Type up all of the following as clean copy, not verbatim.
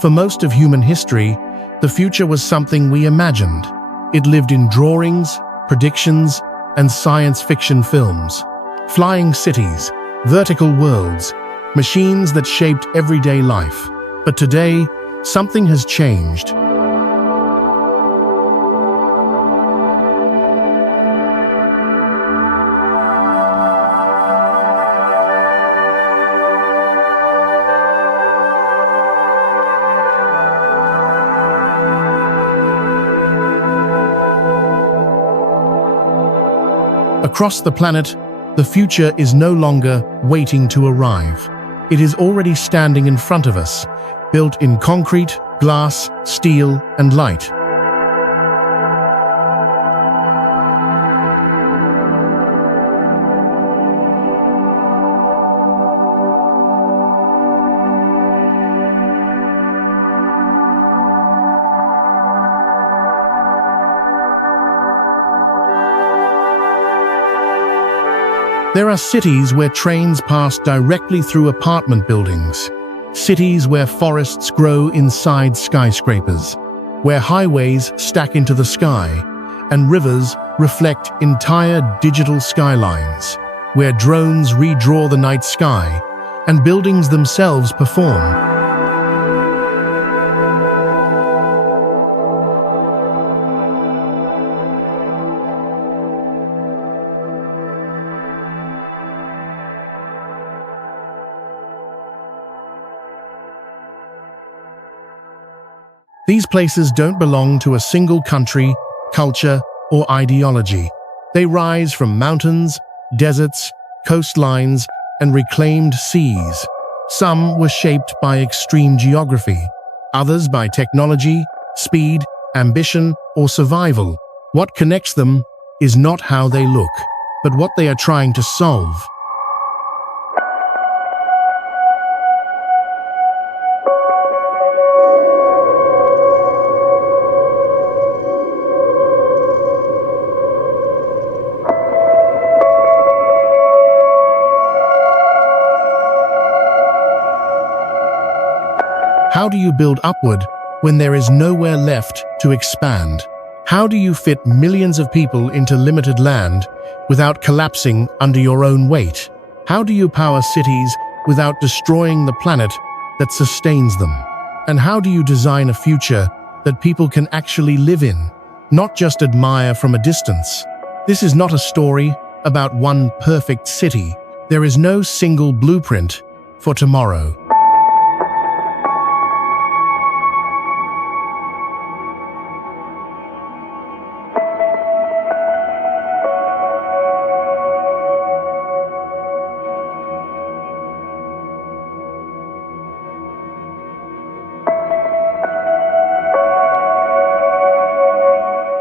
For most of human history, the future was something we imagined. It lived in drawings, predictions, and science fiction films. Flying cities, vertical worlds, machines that shaped everyday life. But today, something has changed. Across the planet, the future is no longer waiting to arrive. It is already standing in front of us, built in concrete, glass, steel, and light. There are cities where trains pass directly through apartment buildings, cities where forests grow inside skyscrapers, where highways stack into the sky, and rivers reflect entire digital skylines, where drones redraw the night sky, and buildings themselves perform. These places don't belong to a single country, culture, or ideology. They rise from mountains, deserts, coastlines, and reclaimed seas. Some were shaped by extreme geography, others by technology, speed, ambition, or survival. What connects them is not how they look, but what they are trying to solve. How do you build upward when there is nowhere left to expand? How do you fit millions of people into limited land without collapsing under your own weight? How do you power cities without destroying the planet that sustains them? And how do you design a future that people can actually live in, not just admire from a distance? This is not a story about one perfect city. There is no single blueprint for tomorrow.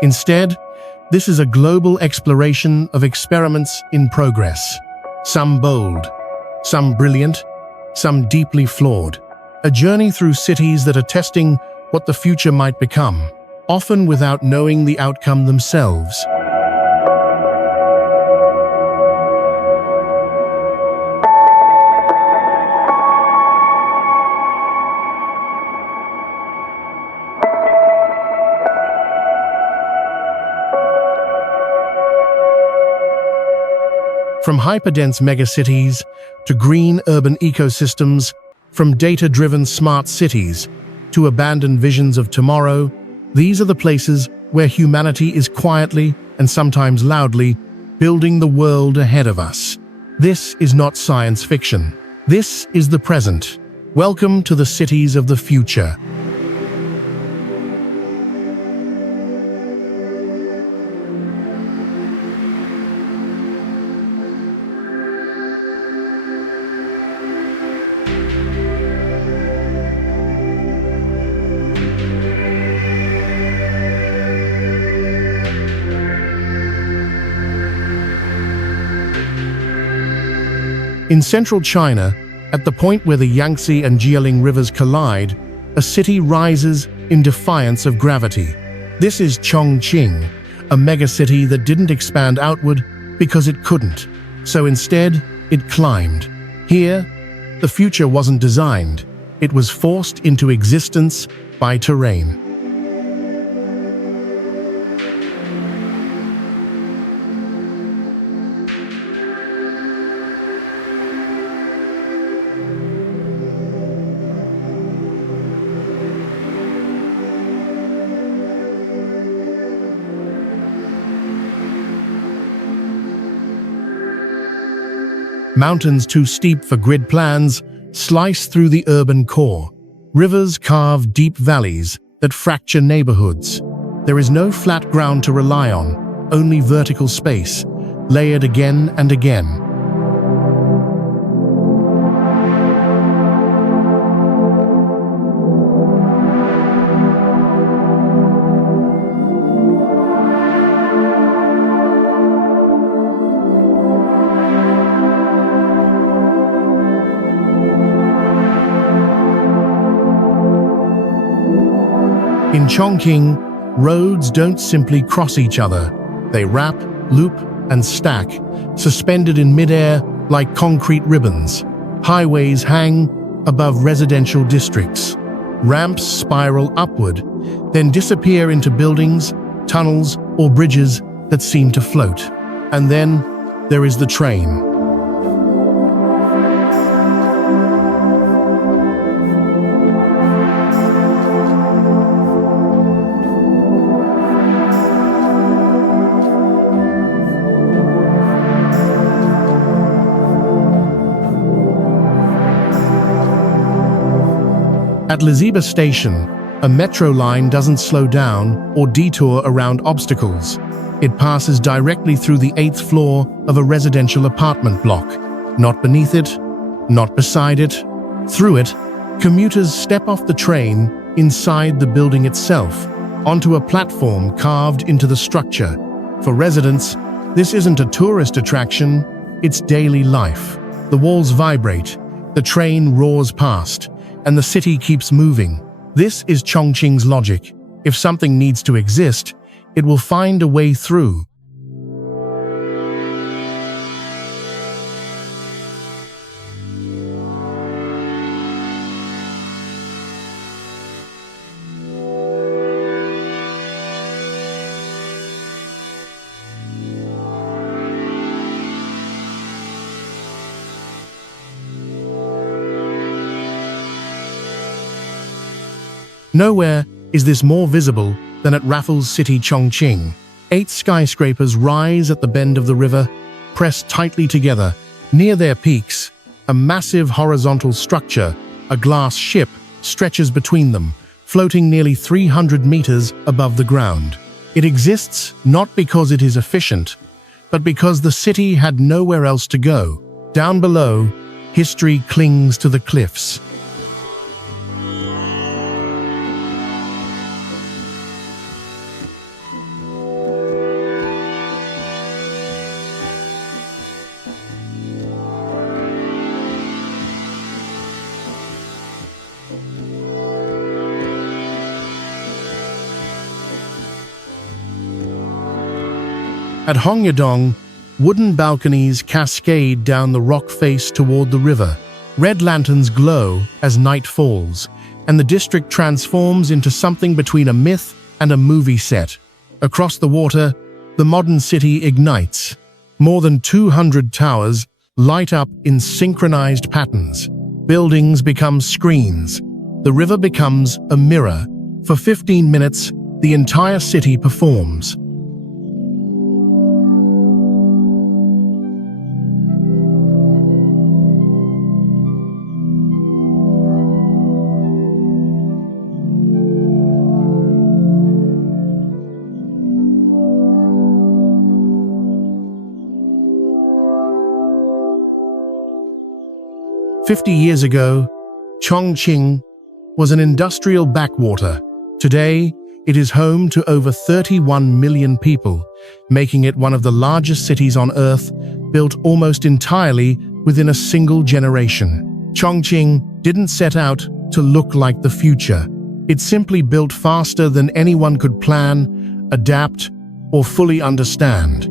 Instead, this is a global exploration of experiments in progress. Some bold, some brilliant, some deeply flawed. A journey through cities that are testing what the future might become, often without knowing the outcome themselves. From hyperdense megacities to green urban ecosystems, from data-driven smart cities to abandoned visions of tomorrow, these are the places where humanity is quietly and sometimes loudly building the world ahead of us. This is not science fiction. This is the present. Welcome to the cities of the future. In central China, at the point where the Yangtze and Jialing rivers collide, a city rises in defiance of gravity. This is Chongqing, a megacity that didn't expand outward because it couldn't. So instead, it climbed. Here, the future wasn't designed. It was forced into existence by terrain. Mountains too steep for grid plans slice through the urban core. Rivers carve deep valleys that fracture neighborhoods. There is no flat ground to rely on, only vertical space, layered again and again. In Chongqing, roads don't simply cross each other. They wrap, loop, and stack, suspended in midair like concrete ribbons. Highways hang above residential districts. Ramps spiral upward, then disappear into buildings, tunnels, or bridges that seem to float. And then there is the train. At Liziba Station, a metro line doesn't slow down or detour around obstacles. It passes directly through the 8th floor of a residential apartment block. Not beneath it, not beside it. Through it, commuters step off the train inside the building itself, onto a platform carved into the structure. For residents, this isn't a tourist attraction, it's daily life. The walls vibrate, the train roars past, and the city keeps moving. This is Chongqing's logic. If something needs to exist, it will find a way through. Nowhere is this more visible than at Raffles City, Chongqing. 8 skyscrapers rise at the bend of the river, pressed tightly together. Near their peaks, a massive horizontal structure, a glass ship, stretches between them, floating nearly 300 meters above the ground. It exists not because it is efficient, but because the city had nowhere else to go. Down below, history clings to the cliffs. At Hongyadong, wooden balconies cascade down the rock face toward the river. Red lanterns glow as night falls, and the district transforms into something between a myth and a movie set. Across the water, the modern city ignites. More than 200 towers light up in synchronized patterns. Buildings become screens. The river becomes a mirror. For 15 minutes, the entire city performs. "50 years ago, Chongqing was an industrial backwater. Today, it is home to over 31 million people, making it one of the largest cities on Earth, built almost entirely within a single generation. Chongqing didn't set out to look like the future. It simply built faster than anyone could plan, adapt, or fully understand.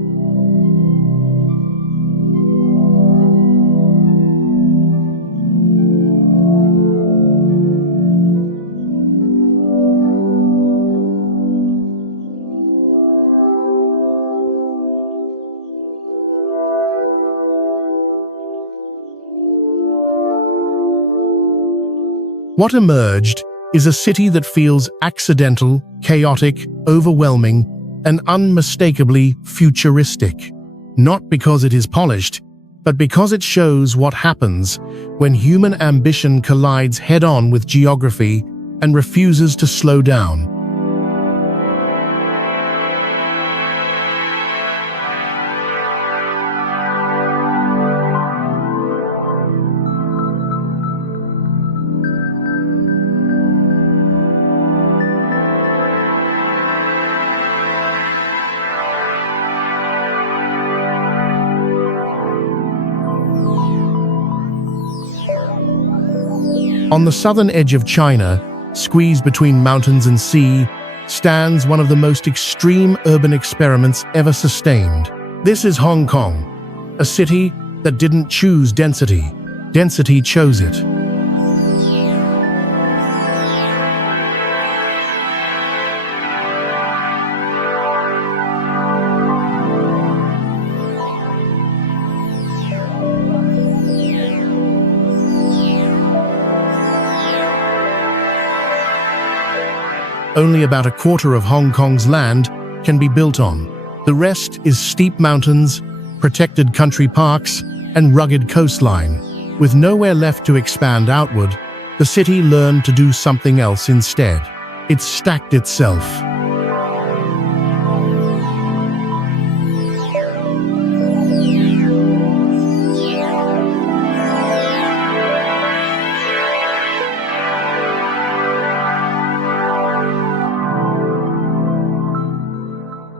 What emerged is a city that feels accidental, chaotic, overwhelming, and unmistakably futuristic. Not because it is polished, but because it shows what happens when human ambition collides head-on with geography and refuses to slow down. On the southern edge of China, squeezed between mountains and sea, stands one of the most extreme urban experiments ever sustained. This is Hong Kong, a city that didn't choose density. Density chose it. Only about a quarter of Hong Kong's land can be built on. The rest is steep mountains, protected country parks, and rugged coastline. With nowhere left to expand outward, the city learned to do something else instead. It stacked itself.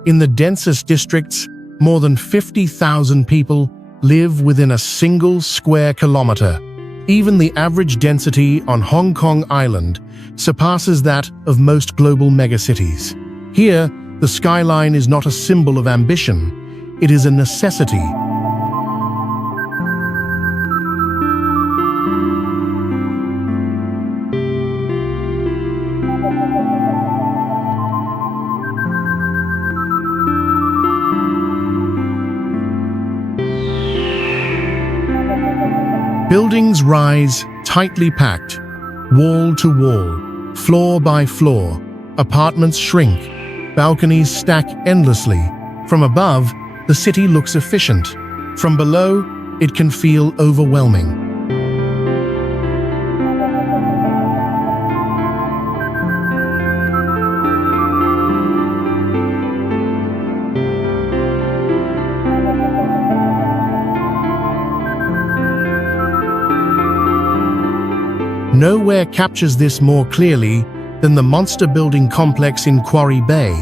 In the densest districts, more than 50,000 people live within a single square kilometer. Even the average density on Hong Kong Island surpasses that of most global megacities. Here, the skyline is not a symbol of ambition, it is a necessity. Buildings rise, tightly packed, wall to wall, floor by floor. Apartments shrink, balconies stack endlessly. From above, the city looks efficient. From below, it can feel overwhelming. Nowhere captures this more clearly than the monster building complex in Quarry Bay,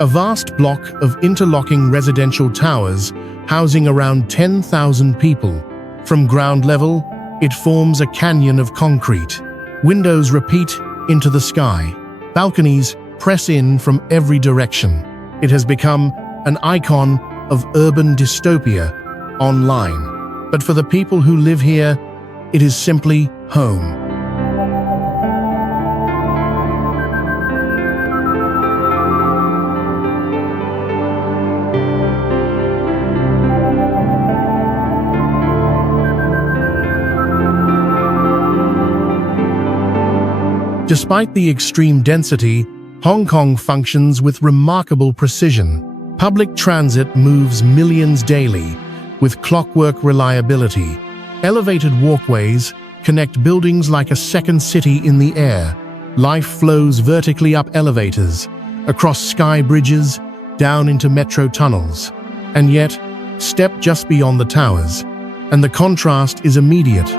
a vast block of interlocking residential towers housing around 10,000 people. From ground level, it forms a canyon of concrete. Windows repeat into the sky. Balconies press in from every direction. It has become an icon of urban dystopia online. But for the people who live here, it is simply home. Despite the extreme density, Hong Kong functions with remarkable precision. Public transit moves millions daily, with clockwork reliability. Elevated walkways connect buildings like a second city in the air. Life flows vertically up elevators, across sky bridges, down into metro tunnels. And yet, step just beyond the towers, and the contrast is immediate.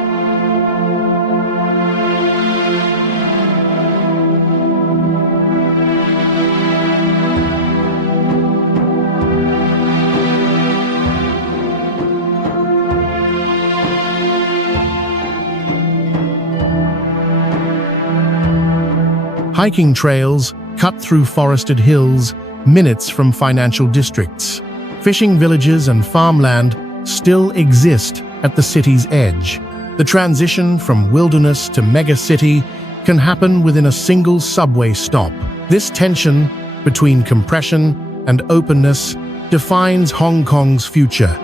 Hiking trails cut through forested hills, minutes from financial districts. Fishing villages and farmland still exist at the city's edge. The transition from wilderness to megacity can happen within a single subway stop. This tension between compression and openness defines Hong Kong's future.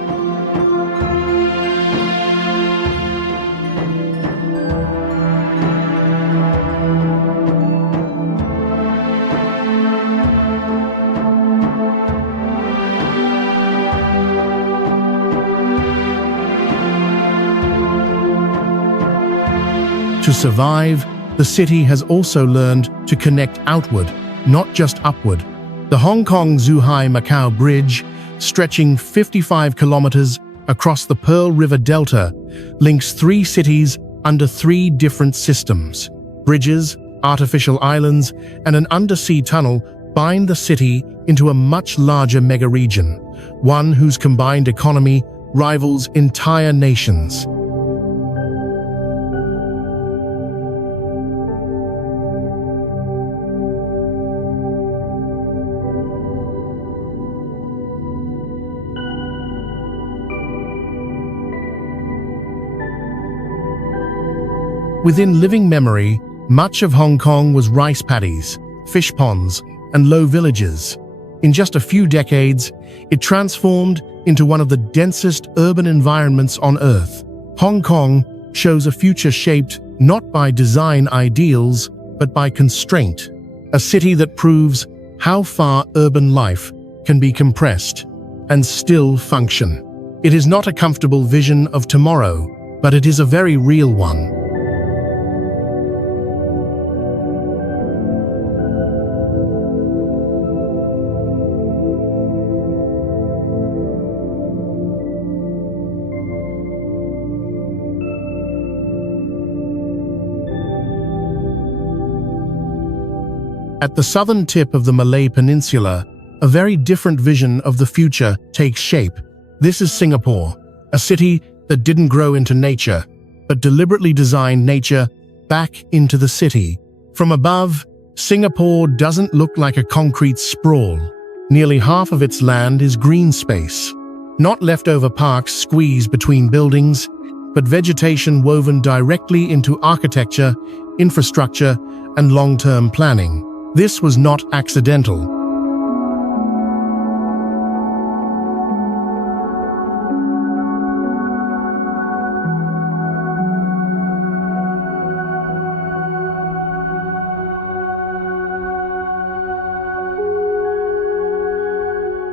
To survive, the city has also learned to connect outward, not just upward. The Hong Kong-Zhuhai-Macau Bridge, stretching 55 kilometers across the Pearl River Delta, links three cities under three different systems. Bridges, artificial islands, and an undersea tunnel bind the city into a much larger mega-region, one whose combined economy rivals entire nations. Within living memory, much of Hong Kong was rice paddies, fish ponds, and low villages. In just a few decades, it transformed into one of the densest urban environments on Earth. Hong Kong shows a future shaped not by design ideals, but by constraint. A city that proves how far urban life can be compressed and still function. It is not a comfortable vision of tomorrow, but it is a very real one. At the southern tip of the Malay Peninsula, a very different vision of the future takes shape. This is Singapore, a city that didn't grow into nature, but deliberately designed nature back into the city. From above, Singapore doesn't look like a concrete sprawl. Nearly half of its land is green space. Not leftover parks squeezed between buildings, but vegetation woven directly into architecture, infrastructure, and long-term planning. This was not accidental.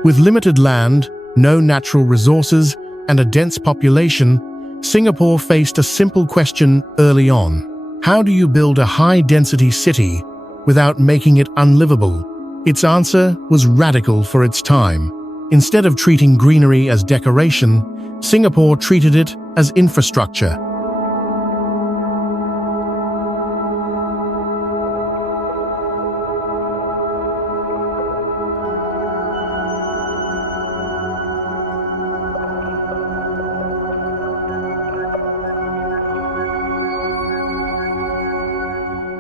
With limited land, no natural resources, and a dense population, Singapore faced a simple question early on. How do you build a high-density city without making it unlivable? Its answer was radical for its time. Instead of treating greenery as decoration, Singapore treated it as infrastructure.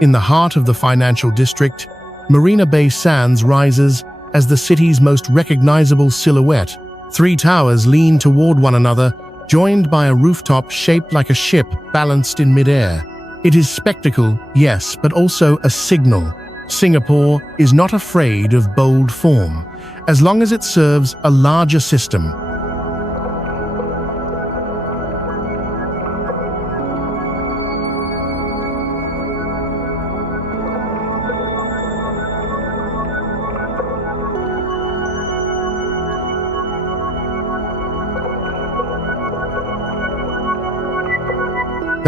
In the heart of the financial district, Marina Bay Sands rises as the city's most recognizable silhouette. Three towers lean toward one another, joined by a rooftop shaped like a ship balanced in midair. It is spectacle, yes, but also a signal. Singapore is not afraid of bold form, as long as it serves a larger system.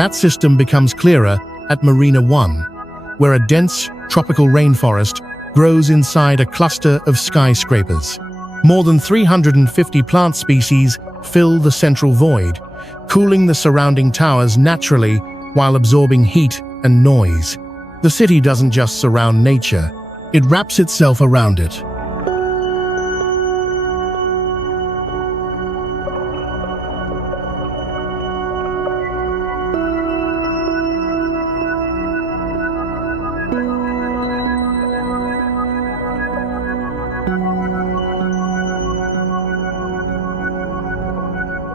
That system becomes clearer at Marina 1, where a dense tropical rainforest grows inside a cluster of skyscrapers. More than 350 plant species fill the central void, cooling the surrounding towers naturally while absorbing heat and noise. The city doesn't just surround nature, it wraps itself around it.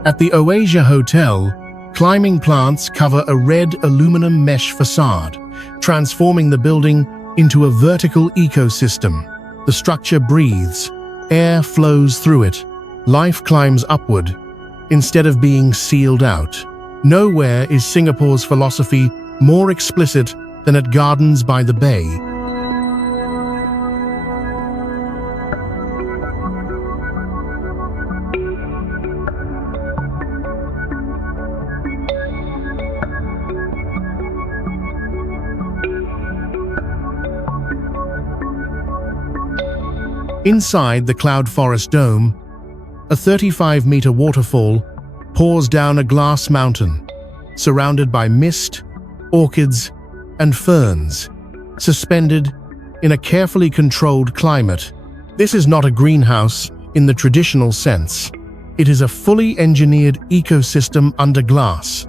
At the Oasia Hotel, climbing plants cover a red aluminum mesh facade, transforming the building into a vertical ecosystem. The structure breathes, air flows through it, life climbs upward, instead of being sealed out. Nowhere is Singapore's philosophy more explicit than at Gardens by the Bay. Inside the cloud forest dome, a 35-meter waterfall pours down a glass mountain, surrounded by mist, orchids, and ferns, suspended in a carefully controlled climate. This is not a greenhouse in the traditional sense. It is a fully engineered ecosystem under glass.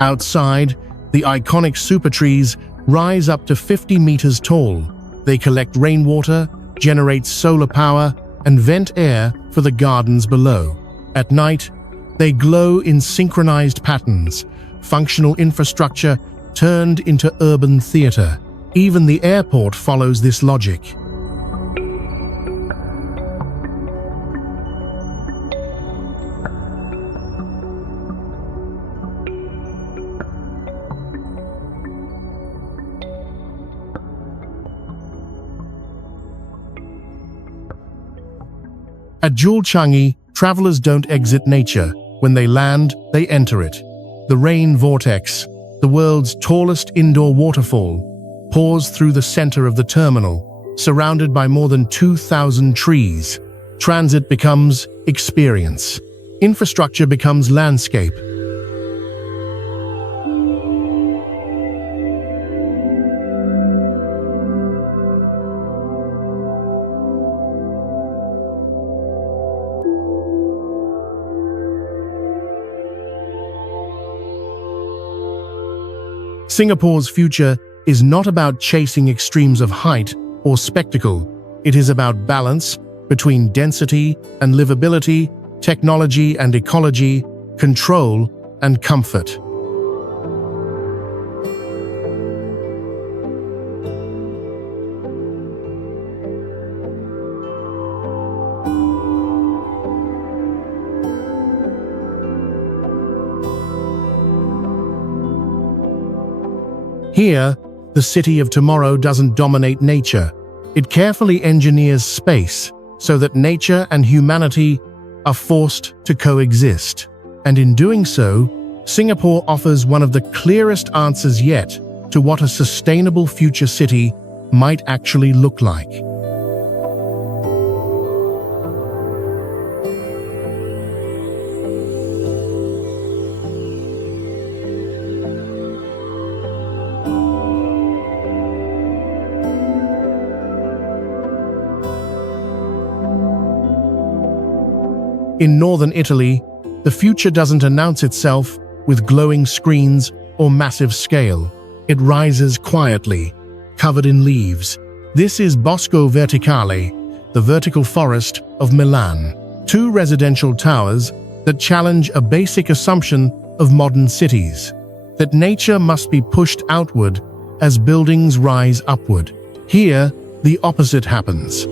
Outside, the iconic super trees rise up to 50 meters tall. They collect rainwater, generate solar power, and vent air for the gardens below. At night, they glow in synchronized patterns, functional infrastructure turned into urban theater. Even the airport follows this logic. At Julchangi, travelers don't exit nature. When they land, they enter it. The rain vortex, the world's tallest indoor waterfall, pours through the center of the terminal, surrounded by more than 2,000 trees. Transit becomes experience. Infrastructure becomes landscape. Singapore's future is not about chasing extremes of height or spectacle. It is about balance between density and livability, technology and ecology, control and comfort. Here, the city of tomorrow doesn't dominate nature. It carefully engineers space so that nature and humanity are forced to coexist. And in doing so, Singapore offers one of the clearest answers yet to what a sustainable future city might actually look like. In northern Italy, the future doesn't announce itself with glowing screens or massive scale. It rises quietly, covered in leaves. This is Bosco Verticale, the vertical forest of Milan. Two residential towers that challenge a basic assumption of modern cities, that nature must be pushed outward as buildings rise upward. Here, the opposite happens.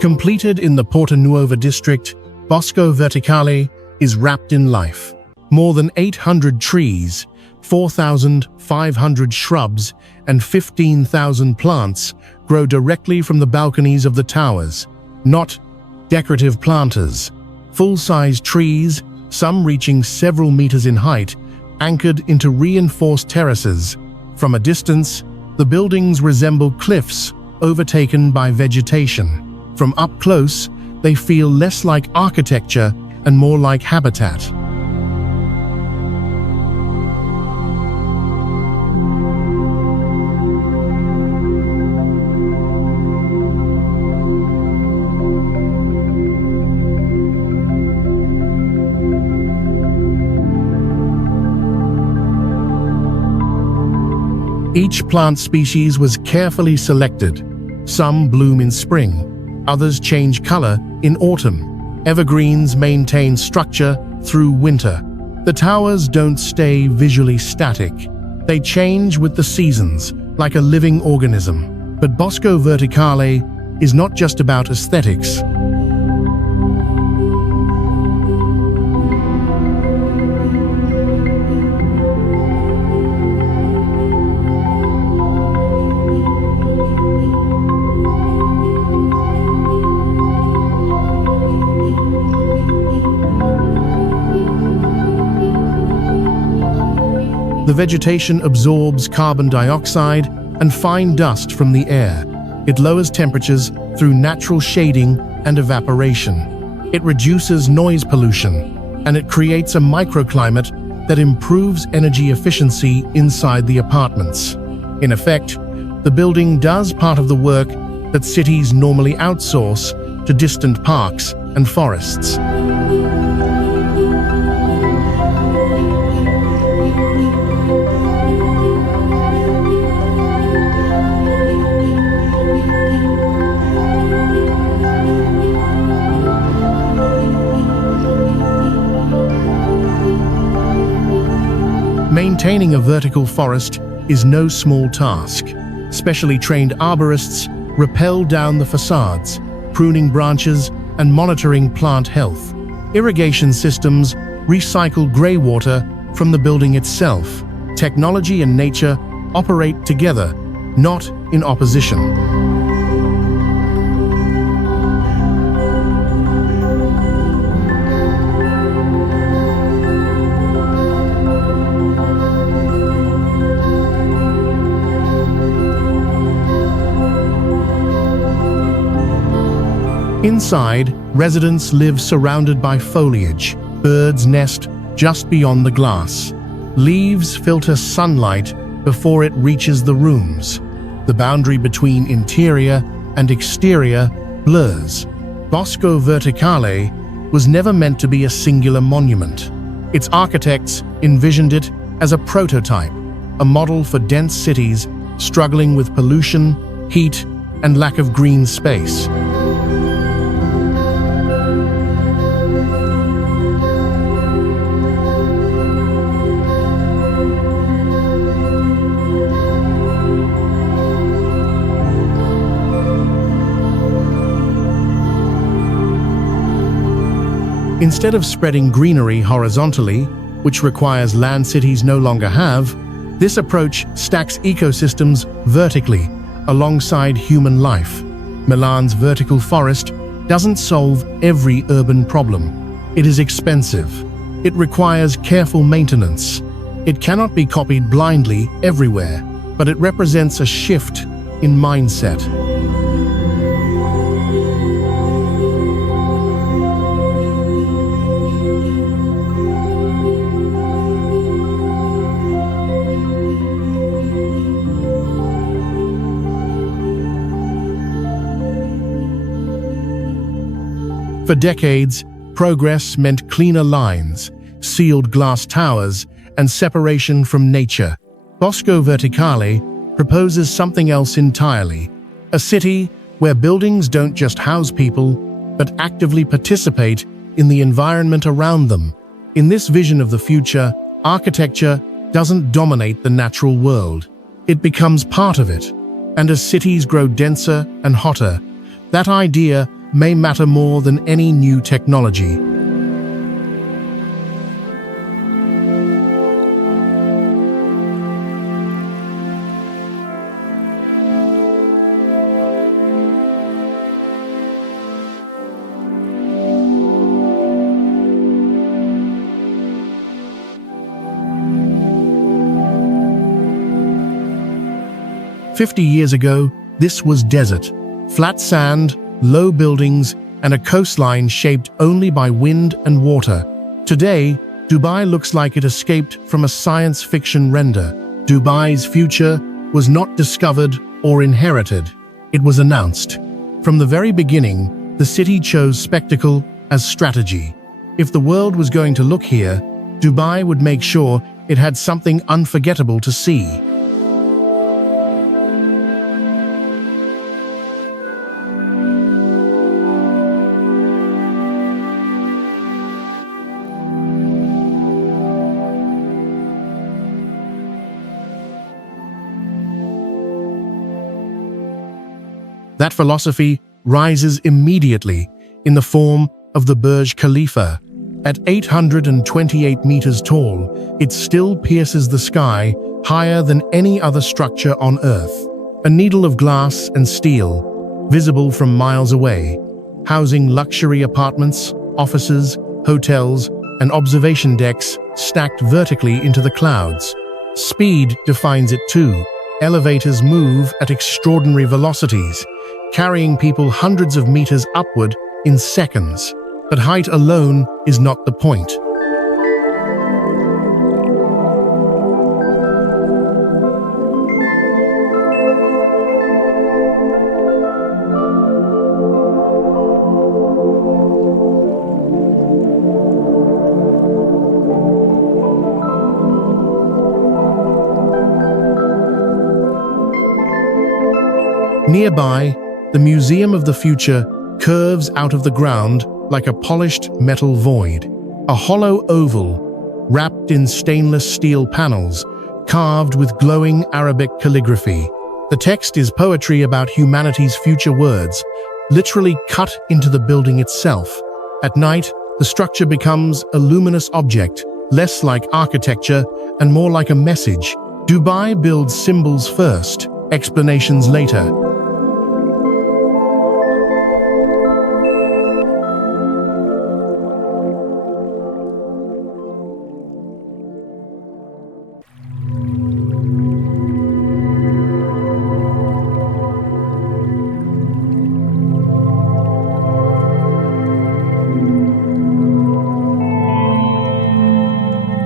Completed in the Porta Nuova district, Bosco Verticale is wrapped in life. More than 800 trees, 4,500 shrubs, and 15,000 plants grow directly from the balconies of the towers. Not decorative planters. Full-size trees, some reaching several meters in height, anchored into reinforced terraces. From a distance, the buildings resemble cliffs overtaken by vegetation. From up close, they feel less like architecture and more like habitat. Each plant species was carefully selected. Some bloom in spring. Others change color in autumn. Evergreens maintain structure through winter. The towers don't stay visually static. They change with the seasons, like a living organism. But Bosco Verticale is not just about aesthetics. The vegetation absorbs carbon dioxide and fine dust from the air. It lowers temperatures through natural shading and evaporation. It reduces noise pollution, and it creates a microclimate that improves energy efficiency inside the apartments. In effect, the building does part of the work that cities normally outsource to distant parks and forests. Maintaining a vertical forest is no small task. Specially trained arborists rappel down the facades, pruning branches and monitoring plant health. Irrigation systems recycle grey water from the building itself. Technology and nature operate together, not in opposition. Inside, residents live surrounded by foliage. Birds nest just beyond the glass. Leaves filter sunlight before it reaches the rooms. The boundary between interior and exterior blurs. Bosco Verticale was never meant to be a singular monument. Its architects envisioned it as a prototype, a model for dense cities struggling with pollution, heat, and lack of green space. Instead of spreading greenery horizontally, which requires land cities no longer have, this approach stacks ecosystems vertically, alongside human life. Milan's vertical forest doesn't solve every urban problem. It is expensive. It requires careful maintenance. It cannot be copied blindly everywhere, but it represents a shift in mindset. For decades, progress meant cleaner lines, sealed glass towers, and separation from nature. Bosco Verticale proposes something else entirely, a city where buildings don't just house people, but actively participate in the environment around them. In this vision of the future, architecture doesn't dominate the natural world. It becomes part of it. And as cities grow denser and hotter, that idea may matter more than any new technology. "50 years ago, this was desert, flat sand, low buildings, and a coastline shaped only by wind and water. Today, Dubai looks like it escaped from a science fiction render. Dubai's future was not discovered or inherited. It was announced. From the very beginning, the city chose spectacle as strategy. If the world was going to look here, Dubai would make sure it had something unforgettable to see. That philosophy rises immediately in the form of the Burj Khalifa. At 828 meters tall, it still pierces the sky higher than any other structure on Earth. A needle of glass and steel, visible from miles away, housing luxury apartments, offices, hotels, and observation decks stacked vertically into the clouds. Speed defines it too. Elevators move at extraordinary velocities, carrying people hundreds of meters upward in seconds. But height alone is not the point. Nearby, the Museum of the Future curves out of the ground like a polished metal void, a hollow oval wrapped in stainless steel panels carved with glowing Arabic calligraphy. The text is poetry about humanity's future words, literally cut into the building itself. At night, the structure becomes a luminous object, less like architecture and more like a message. Dubai builds symbols first, explanations later.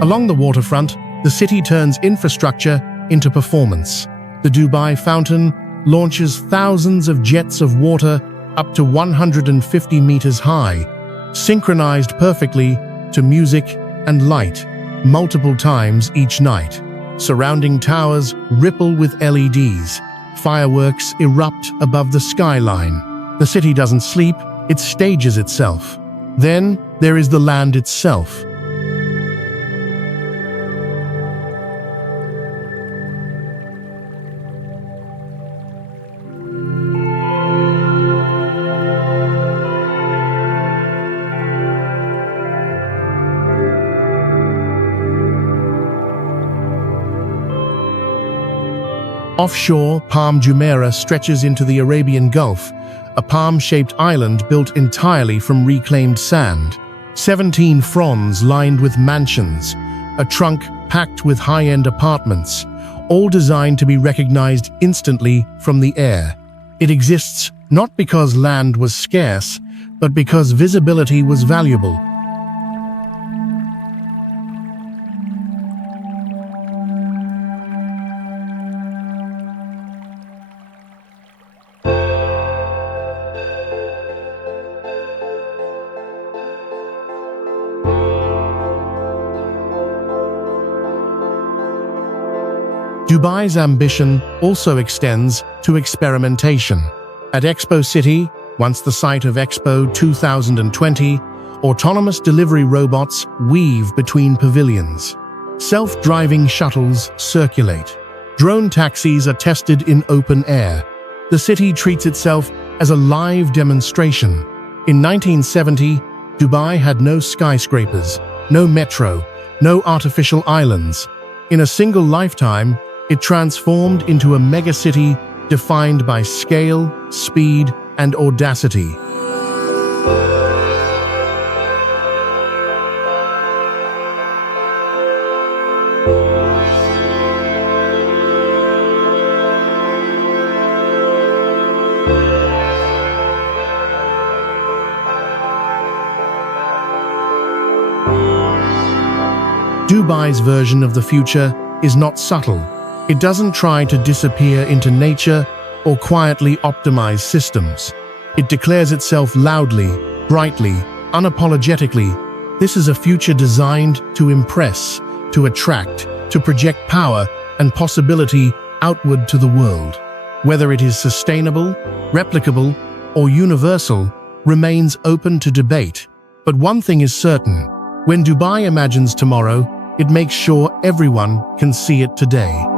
Along the waterfront, the city turns infrastructure into performance. The Dubai Fountain launches thousands of jets of water up to 150 meters high, synchronized perfectly to music and light, multiple times each night. Surrounding towers ripple with LEDs. Fireworks erupt above the skyline. The city doesn't sleep, it stages itself. Then there is the land itself. Offshore, Palm Jumeirah stretches into the Arabian Gulf, a palm-shaped island built entirely from reclaimed sand. 17 fronds lined with mansions, a trunk packed with high-end apartments, all designed to be recognized instantly from the air. It exists not because land was scarce, but because visibility was valuable. Dubai's ambition also extends to experimentation. At Expo City, once the site of Expo 2020, autonomous delivery robots weave between pavilions. Self-driving shuttles circulate. Drone taxis are tested in open air. The city treats itself as a live demonstration. In 1970, Dubai had no skyscrapers, no metro, no artificial islands. In a single lifetime, it transformed into a megacity defined by scale, speed, and audacity. Dubai's version of the future is not subtle. It doesn't try to disappear into nature or quietly optimize systems. It declares itself loudly, brightly, unapologetically. This is a future designed to impress, to attract, to project power and possibility outward to the world. Whether it is sustainable, replicable, or universal remains open to debate. But one thing is certain: when Dubai imagines tomorrow, it makes sure everyone can see it today.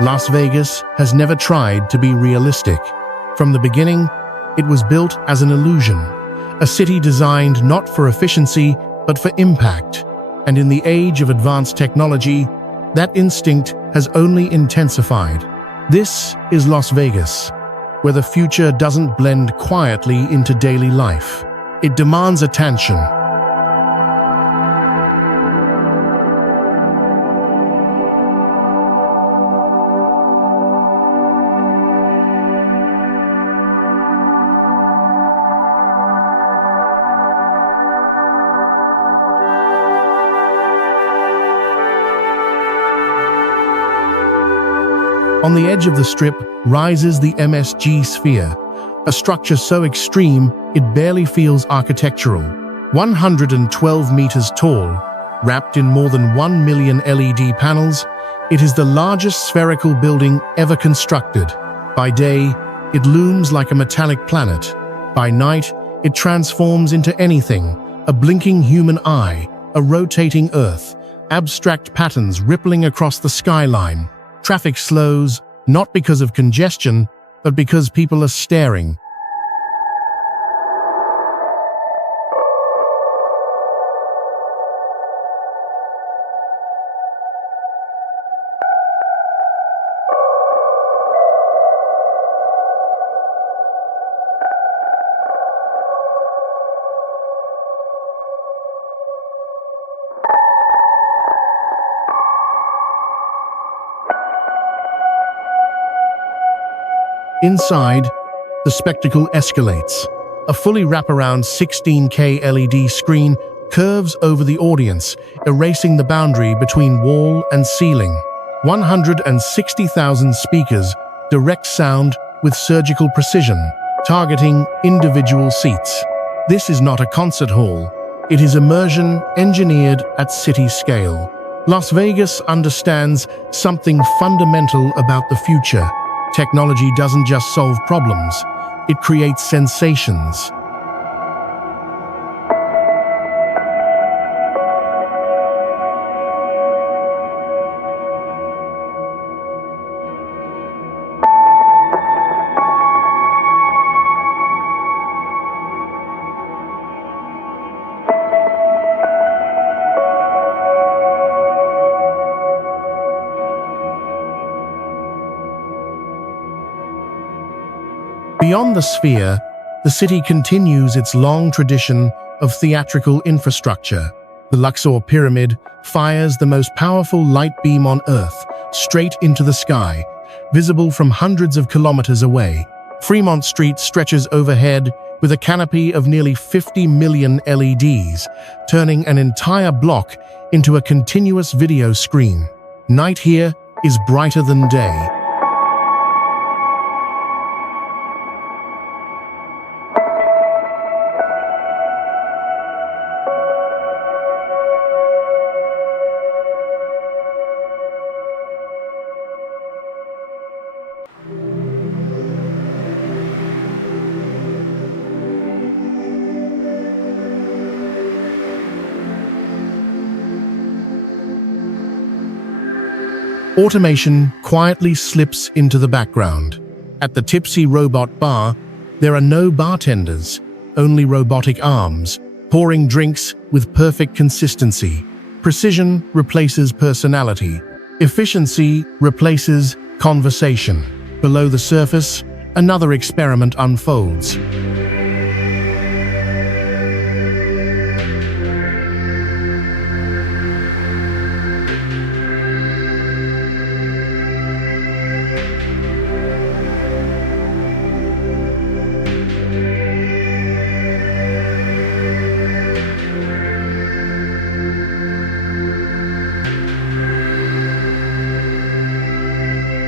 Las Vegas has never tried to be realistic. From the beginning, it was built as an illusion, a city designed not for efficiency, but for impact. And in the age of advanced technology, that instinct has only intensified. This is Las Vegas, where the future doesn't blend quietly into daily life. It demands attention. On the edge of the Strip rises the MSG Sphere, a structure so extreme it barely feels architectural. 112 meters tall, wrapped in more than 1 million LED panels, it is the largest spherical building ever constructed. By day, it looms like a metallic planet. By night, it transforms into anything: a blinking human eye, a rotating Earth, abstract patterns rippling across the skyline. Traffic slows, not because of congestion, but because people are staring. Inside, the spectacle escalates. A fully wraparound 16K LED screen curves over the audience, erasing the boundary between wall and ceiling. 160,000 speakers direct sound with surgical precision, targeting individual seats. This is not a concert hall. It is immersion engineered at city scale. Las Vegas understands something fundamental about the future. Technology doesn't just solve problems, it creates sensations. Beyond the sphere, the city continues its long tradition of theatrical infrastructure. The Luxor Pyramid fires the most powerful light beam on Earth, straight into the sky, visible from hundreds of kilometers away. Fremont Street stretches overhead with a canopy of nearly 50 million LEDs, turning an entire block into a continuous video screen. Night here is brighter than day. Automation quietly slips into the background. At the Tipsy Robot Bar, there are no bartenders, only robotic arms, pouring drinks with perfect consistency. Precision replaces personality. Efficiency replaces conversation. Below the surface, another experiment unfolds.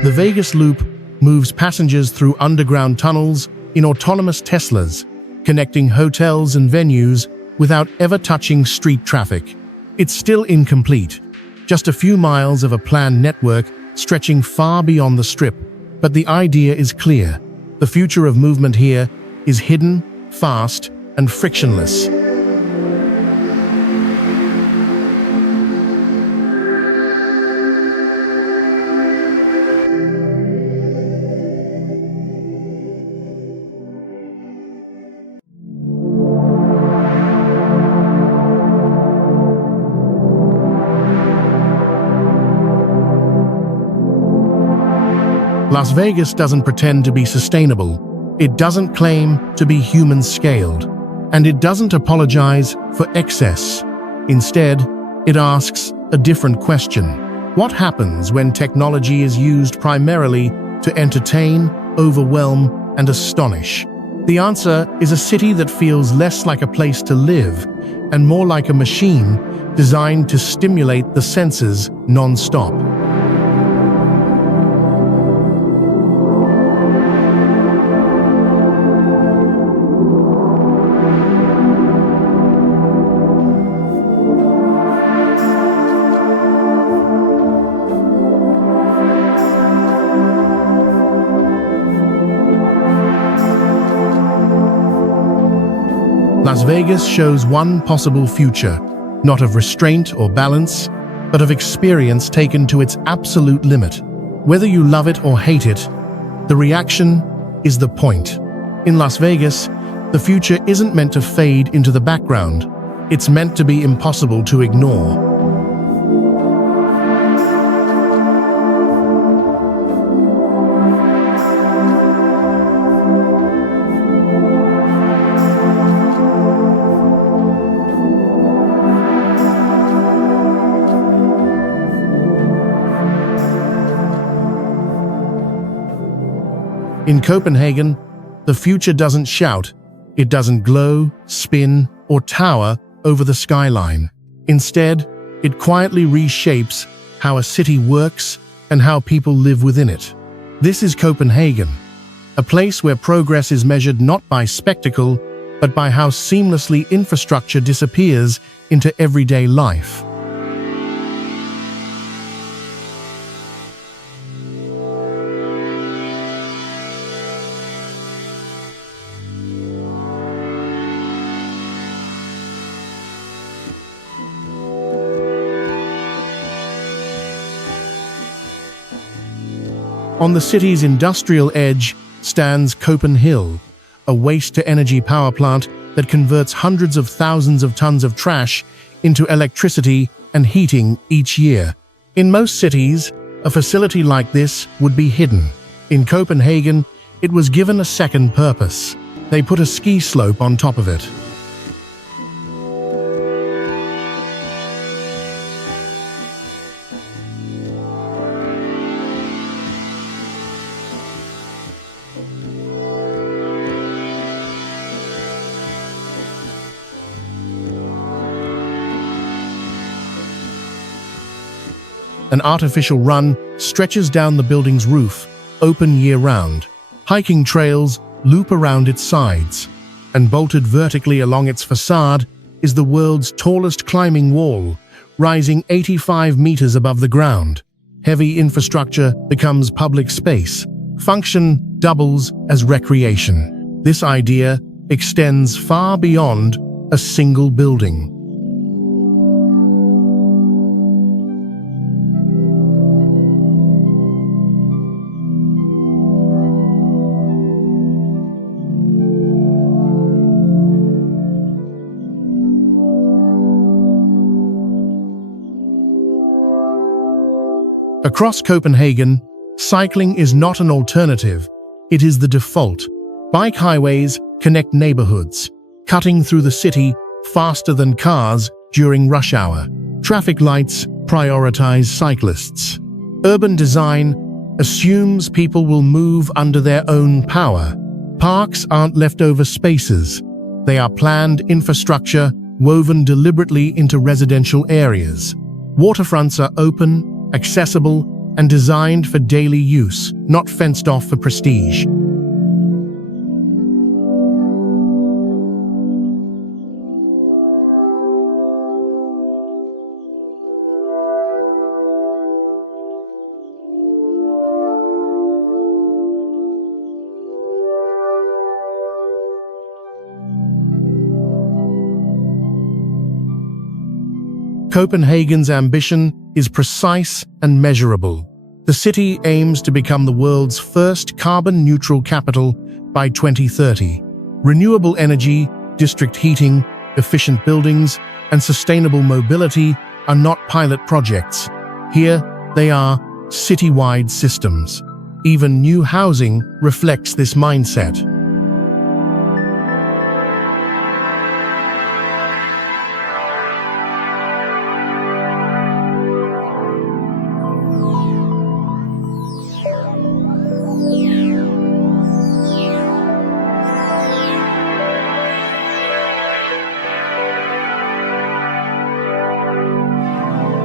The Vegas Loop moves passengers through underground tunnels in autonomous Teslas, connecting hotels and venues without ever touching street traffic. It's still incomplete, just a few miles of a planned network stretching far beyond the Strip. But the idea is clear. The future of movement here is hidden, fast, and frictionless. Las Vegas doesn't pretend to be sustainable. It doesn't claim to be human-scaled. And it doesn't apologize for excess. Instead, it asks a different question. What happens when technology is used primarily to entertain, overwhelm, and astonish? The answer is a city that feels less like a place to live and more like a machine designed to stimulate the senses non-stop. Las Vegas shows one possible future, not of restraint or balance, but of experience taken to its absolute limit. Whether you love it or hate it, the reaction is the point. In Las Vegas, the future isn't meant to fade into the background. It's meant to be impossible to ignore. In Copenhagen, the future doesn't shout, it doesn't glow, spin, or tower over the skyline. Instead, it quietly reshapes how a city works and how people live within it. This is Copenhagen, a place where progress is measured not by spectacle, but by how seamlessly infrastructure disappears into everyday life. On the city's industrial edge stands Copenhagen, a waste-to-energy power plant that converts hundreds of thousands of tons of trash into electricity and heating each year. In most cities, a facility like this would be hidden. In Copenhagen, it was given a second purpose. They put a ski slope on top of it. An artificial run stretches down the building's roof, open year-round. Hiking trails loop around its sides, and bolted vertically along its facade is the world's tallest climbing wall, rising 85 meters above the ground. Heavy infrastructure becomes public space. Function doubles as recreation. This idea extends far beyond a single building. Across Copenhagen, cycling is not an alternative, it is the default. Bike highways connect neighborhoods, cutting through the city faster than cars during rush hour. Traffic lights prioritize cyclists. Urban design assumes people will move under their own power. Parks aren't leftover spaces. They are planned infrastructure woven deliberately into residential areas. Waterfronts are open, accessible, and designed for daily use, not fenced off for prestige. Copenhagen's ambition is precise and measurable. The city aims to become the world's first carbon-neutral capital by 2030. Renewable energy, district heating, efficient buildings, and sustainable mobility are not pilot projects. Here, they are citywide systems. Even new housing reflects this mindset.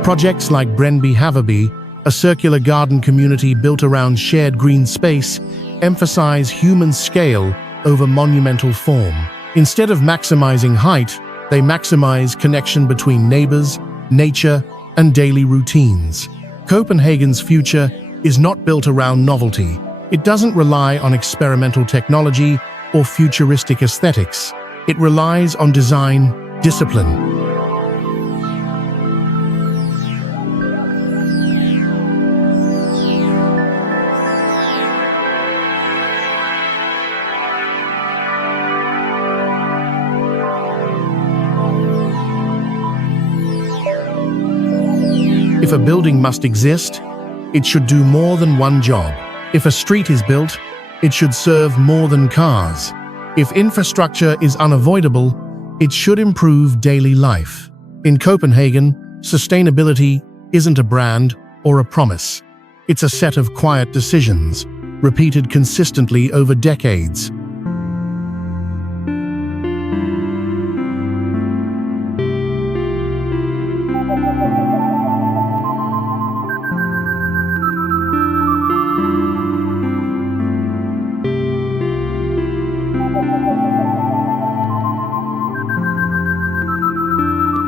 Projects like Brenby Haverby, a circular garden community built around shared green space, emphasize human scale over monumental form. Instead of maximizing height, they maximize connection between neighbors, nature, and daily routines. Copenhagen's future is not built around novelty. It doesn't rely on experimental technology or futuristic aesthetics. It relies on design discipline. If a building must exist, it should do more than one job. If a street is built, it should serve more than cars. If infrastructure is unavoidable, it should improve daily life. In Copenhagen, sustainability isn't a brand or a promise. It's a set of quiet decisions, repeated consistently over decades.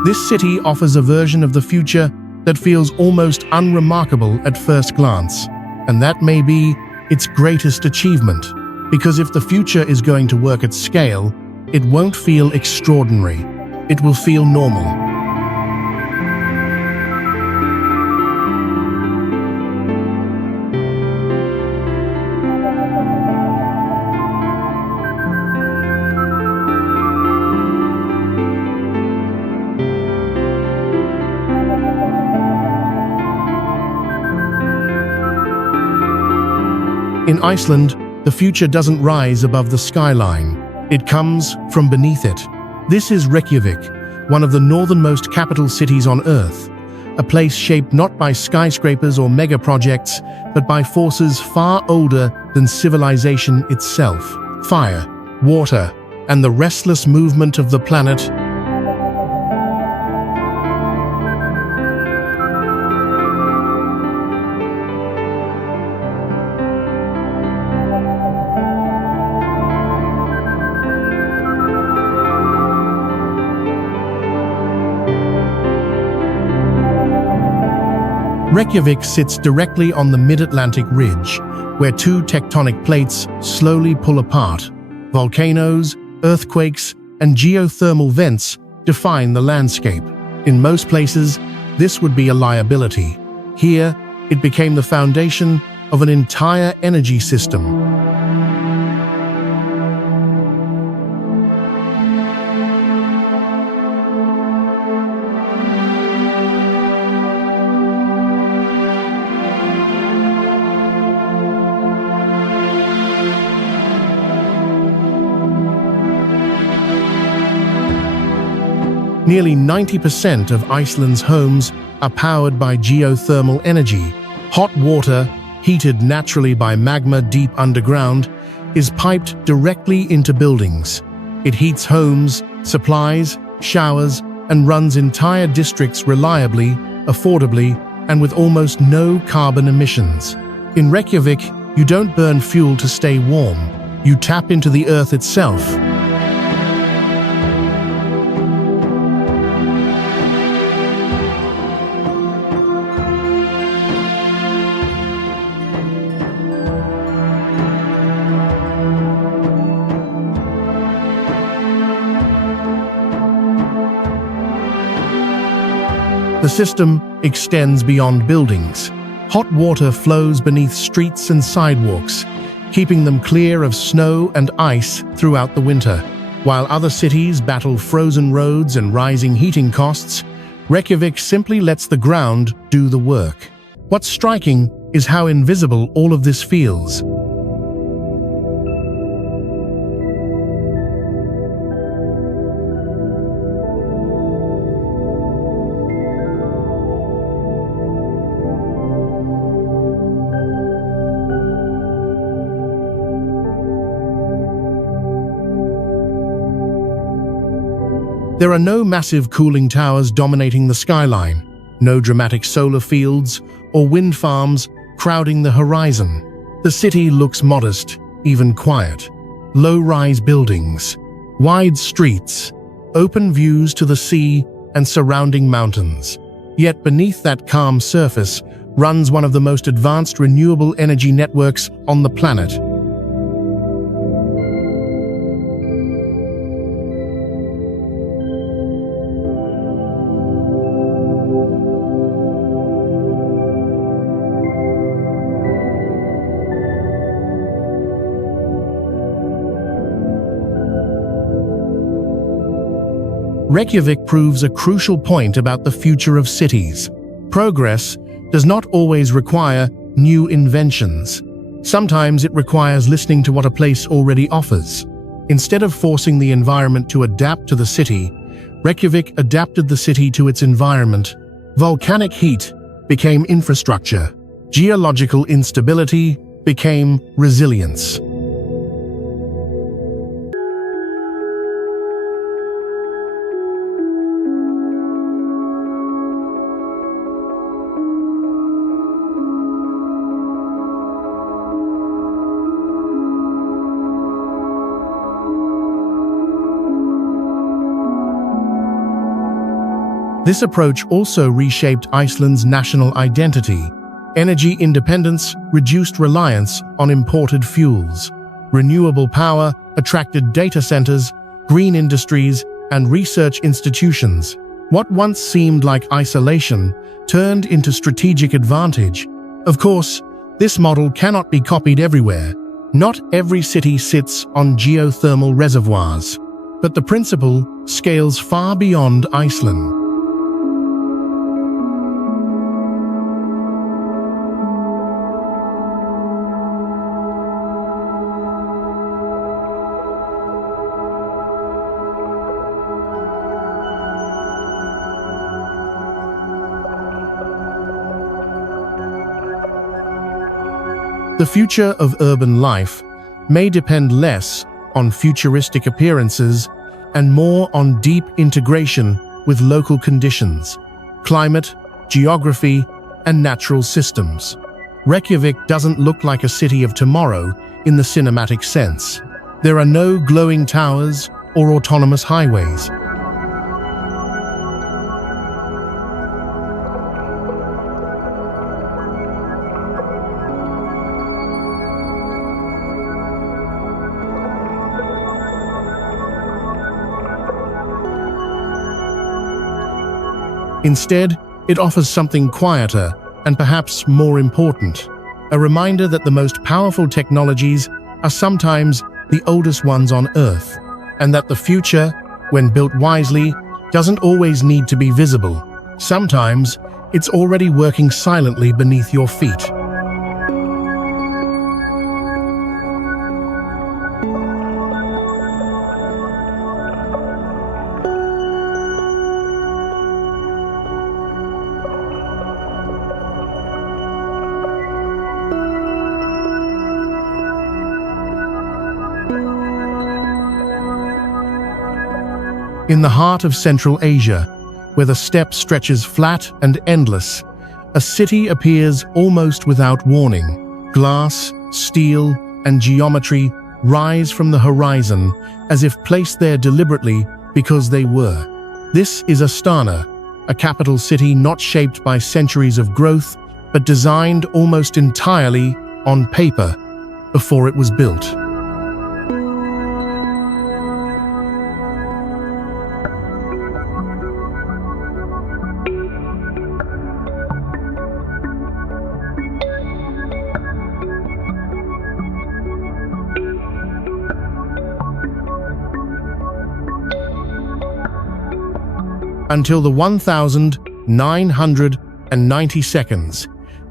This city offers a version of the future that feels almost unremarkable at first glance. And that may be its greatest achievement. Because if the future is going to work at scale, it won't feel extraordinary. It will feel normal. In Iceland, the future doesn't rise above the skyline. It comes from beneath it. This is Reykjavik, one of the northernmost capital cities on Earth, a place shaped not by skyscrapers or mega projects, but by forces far older than civilization itself. Fire, water, and the restless movement of the planet. Reykjavik sits directly on the mid-Atlantic ridge, where two tectonic plates slowly pull apart. Volcanoes, earthquakes, and geothermal vents define the landscape. In most places, this would be a liability. Here, it became the foundation of an entire energy system. Nearly 90% of Iceland's homes are powered by geothermal energy. Hot water, heated naturally by magma deep underground, is piped directly into buildings. It heats homes, supplies, showers, and runs entire districts reliably, affordably, and with almost no carbon emissions. In Reykjavik, you don't burn fuel to stay warm. You tap into the earth itself. The system extends beyond buildings. Hot water flows beneath streets and sidewalks, keeping them clear of snow and ice throughout the winter. While other cities battle frozen roads and rising heating costs, Reykjavik simply lets the ground do the work. What's striking is how invisible all of this feels. There are no massive cooling towers dominating the skyline, no dramatic solar fields or wind farms crowding the horizon. The city looks modest, even quiet. Low-rise buildings, wide streets, open views to the sea and surrounding mountains. Yet beneath that calm surface runs one of the most advanced renewable energy networks on the planet. Reykjavik proves a crucial point about the future of cities. Progress does not always require new inventions. Sometimes it requires listening to what a place already offers. Instead of forcing the environment to adapt to the city, Reykjavik adapted the city to its environment. Volcanic heat became infrastructure. Geological instability became resilience. This approach also reshaped Iceland's national identity. Energy independence reduced reliance on imported fuels. Renewable power attracted data centers, green industries, and research institutions. What once seemed like isolation turned into strategic advantage. Of course, this model cannot be copied everywhere. Not every city sits on geothermal reservoirs, but the principle scales far beyond Iceland. The future of urban life may depend less on futuristic appearances and more on deep integration with local conditions, climate, geography, and natural systems. Reykjavik doesn't look like a city of tomorrow in the cinematic sense. There are no glowing towers or autonomous highways. Instead, it offers something quieter and perhaps more important, a reminder that the most powerful technologies are sometimes the oldest ones on Earth, and that the future, when built wisely, doesn't always need to be visible. Sometimes, it's already working silently beneath your feet. In the heart of Central Asia, where the steppe stretches flat and endless, a city appears almost without warning. Glass, steel, and geometry rise from the horizon as if placed there deliberately because they were. This is Astana, a capital city not shaped by centuries of growth, but designed almost entirely on paper before it was built. Until the 1990 seconds,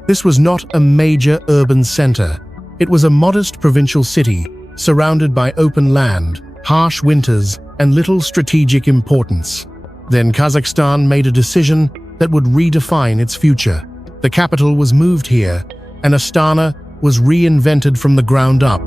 This was not a major urban center. It was a modest provincial city, surrounded by open land, harsh winters, and little strategic importance. Then Kazakhstan made a decision that would redefine its future. The capital was moved here, and Astana was reinvented from the ground up.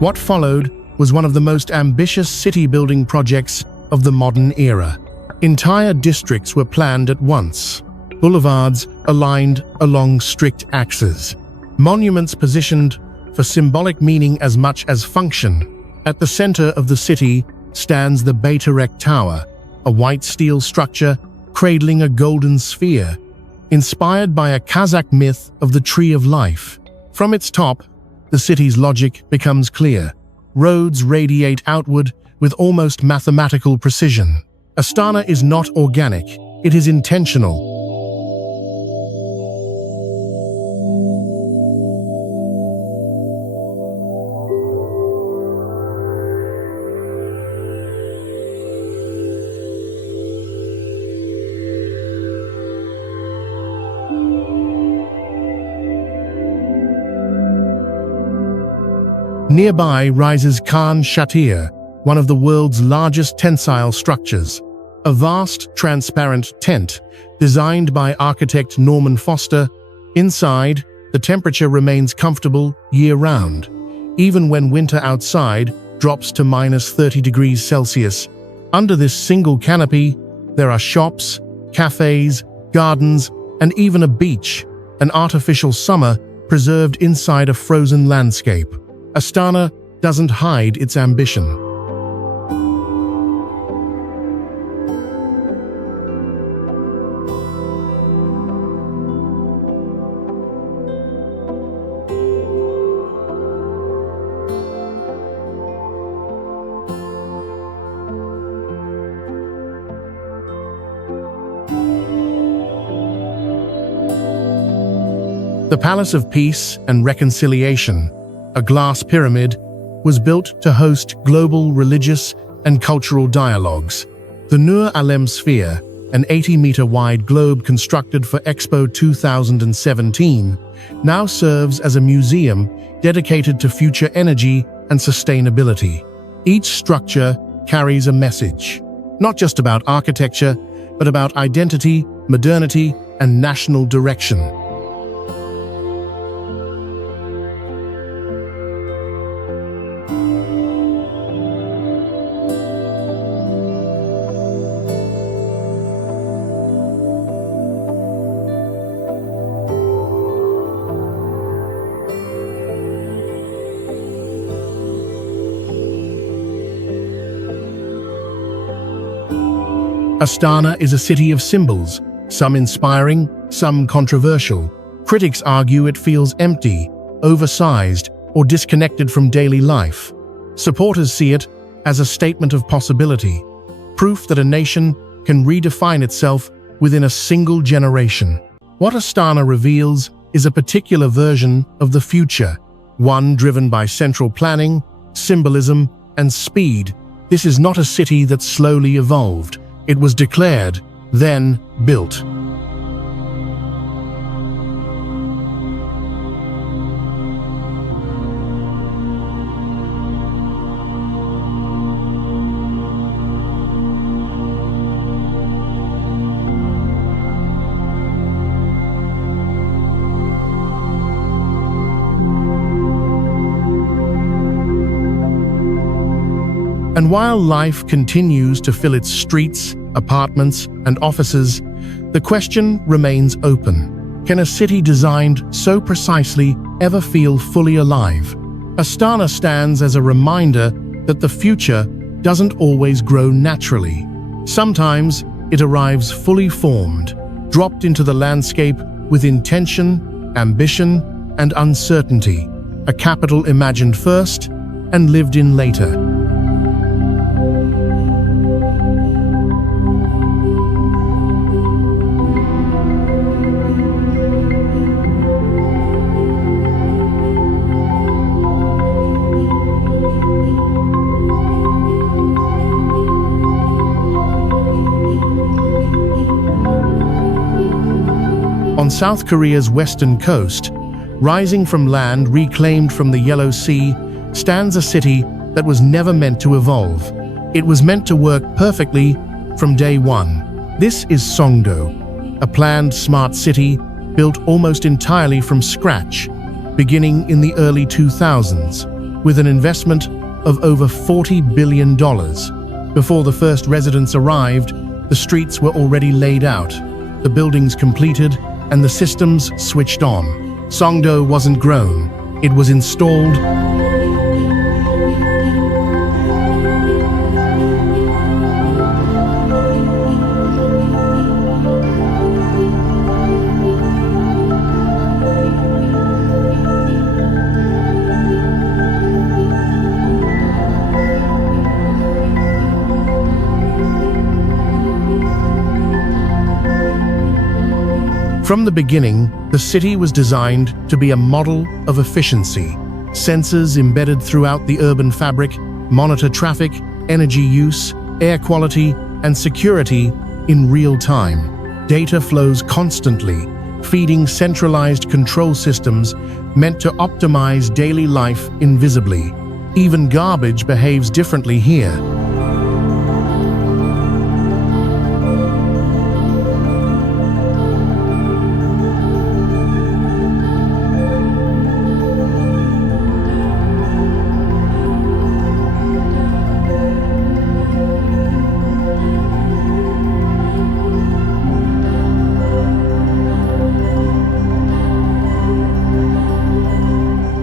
What followed was one of the most ambitious city-building projects of the modern era. Entire districts were planned at once, boulevards aligned along strict axes, monuments positioned for symbolic meaning as much as function. At the center of the city stands the Baytarek Tower, a white steel structure cradling a golden sphere, inspired by a Kazakh myth of the Tree of Life. From its top, the city's logic becomes clear. Roads radiate outward with almost mathematical precision. Astana is not organic, it is intentional. Nearby rises Khan Shatir, one of the world's largest tensile structures. A vast, transparent tent designed by architect Norman Foster. Inside, the temperature remains comfortable year-round, even when winter outside drops to -30 degrees Celsius. Under this single canopy, there are shops, cafes, gardens, and even a beach, an artificial summer preserved inside a frozen landscape. Astana doesn't hide its ambition. The Palace of Peace and Reconciliation, a glass pyramid, was built to host global religious and cultural dialogues. The Nur Alem Sphere, an 80-meter-wide globe constructed for Expo 2017, now serves as a museum dedicated to future energy and sustainability. Each structure carries a message, not just about architecture, but about identity, modernity, and national direction. Astana is a city of symbols, some inspiring, some controversial. Critics argue it feels empty, oversized, or disconnected from daily life. Supporters see it as a statement of possibility, proof that a nation can redefine itself within a single generation. What Astana reveals is a particular version of the future, one driven by central planning, symbolism, and speed. This is not a city that slowly evolved. It was declared, then built. And while life continues to fill its streets, apartments, and offices, the question remains open. Can a city designed so precisely ever feel fully alive? Astana stands as a reminder that the future doesn't always grow naturally. Sometimes it arrives fully formed, dropped into the landscape with intention, ambition, and uncertainty. A capital imagined first and lived in later. On South Korea's western coast, rising from land reclaimed from the Yellow Sea, stands a city that was never meant to evolve. It was meant to work perfectly from day one. This is Songdo, a planned smart city built almost entirely from scratch, beginning in the early 2000s, with an investment of over $40 billion. Before the first residents arrived, the streets were already laid out, the buildings completed, and the systems switched on. Songdo wasn't grown, it was installed. From the beginning, the city was designed to be a model of efficiency. Sensors embedded throughout the urban fabric monitor traffic, energy use, air quality, and security in real time. Data flows constantly, feeding centralized control systems meant to optimize daily life invisibly. Even garbage behaves differently here.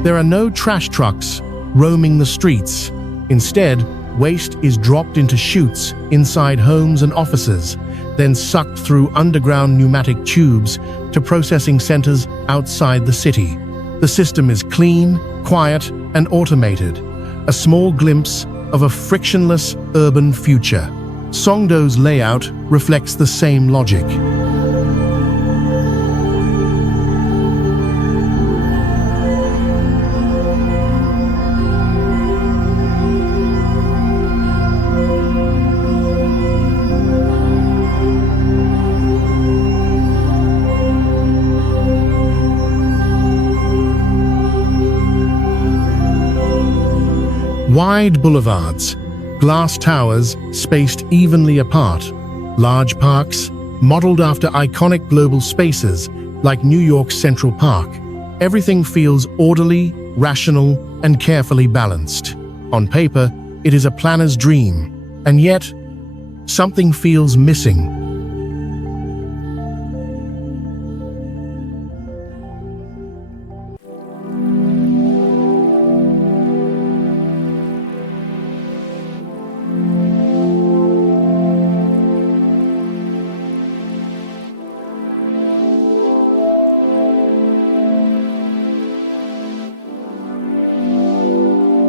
There are no trash trucks roaming the streets. Instead, waste is dropped into chutes inside homes and offices, then sucked through underground pneumatic tubes to processing centers outside the city. The system is clean, quiet, and automated, a small glimpse of a frictionless urban future. Songdo's layout reflects the same logic. Wide boulevards, glass towers spaced evenly apart, large parks modeled after iconic global spaces like New York's Central Park. Everything feels orderly, rational, and carefully balanced. On paper, it is a planner's dream, and yet, something feels missing.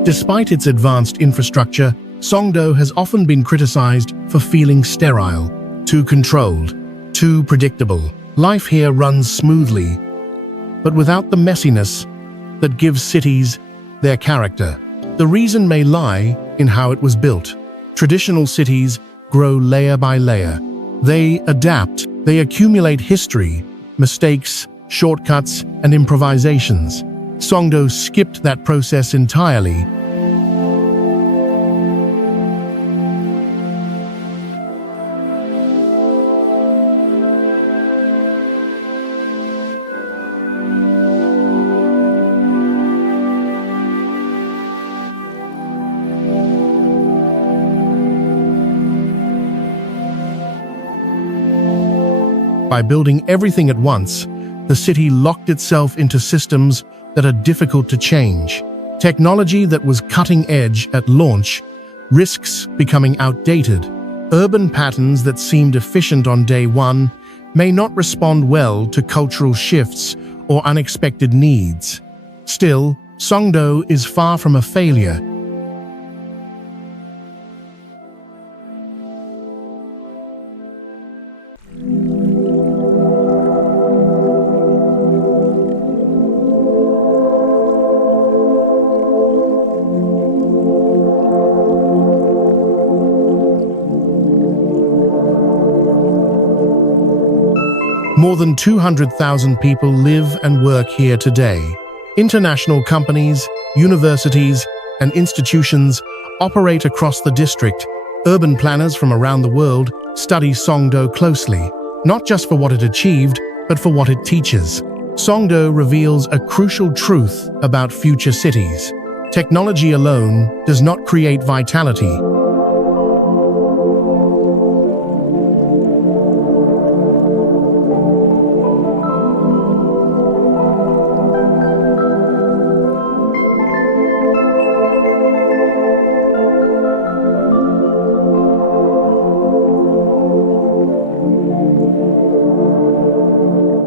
Despite its advanced infrastructure, Songdo has often been criticized for feeling sterile, too controlled, too predictable. Life here runs smoothly, but without the messiness that gives cities their character. The reason may lie in how it was built. Traditional cities grow layer by layer. They adapt, they accumulate history, mistakes, shortcuts, and improvisations. Songdo skipped that process entirely. By building everything at once, the city locked itself into systems that are difficult to change. Technology that was cutting edge at launch risks becoming outdated. Urban patterns that seemed efficient on day one may not respond well to cultural shifts or unexpected needs. Still, Songdo is far from a failure. More than 200,000 people live and work here today. International companies, universities, and institutions operate across the district. Urban planners from around the world study Songdo closely, not just for what it achieved, but for what it teaches. Songdo reveals a crucial truth about future cities. Technology alone does not create vitality.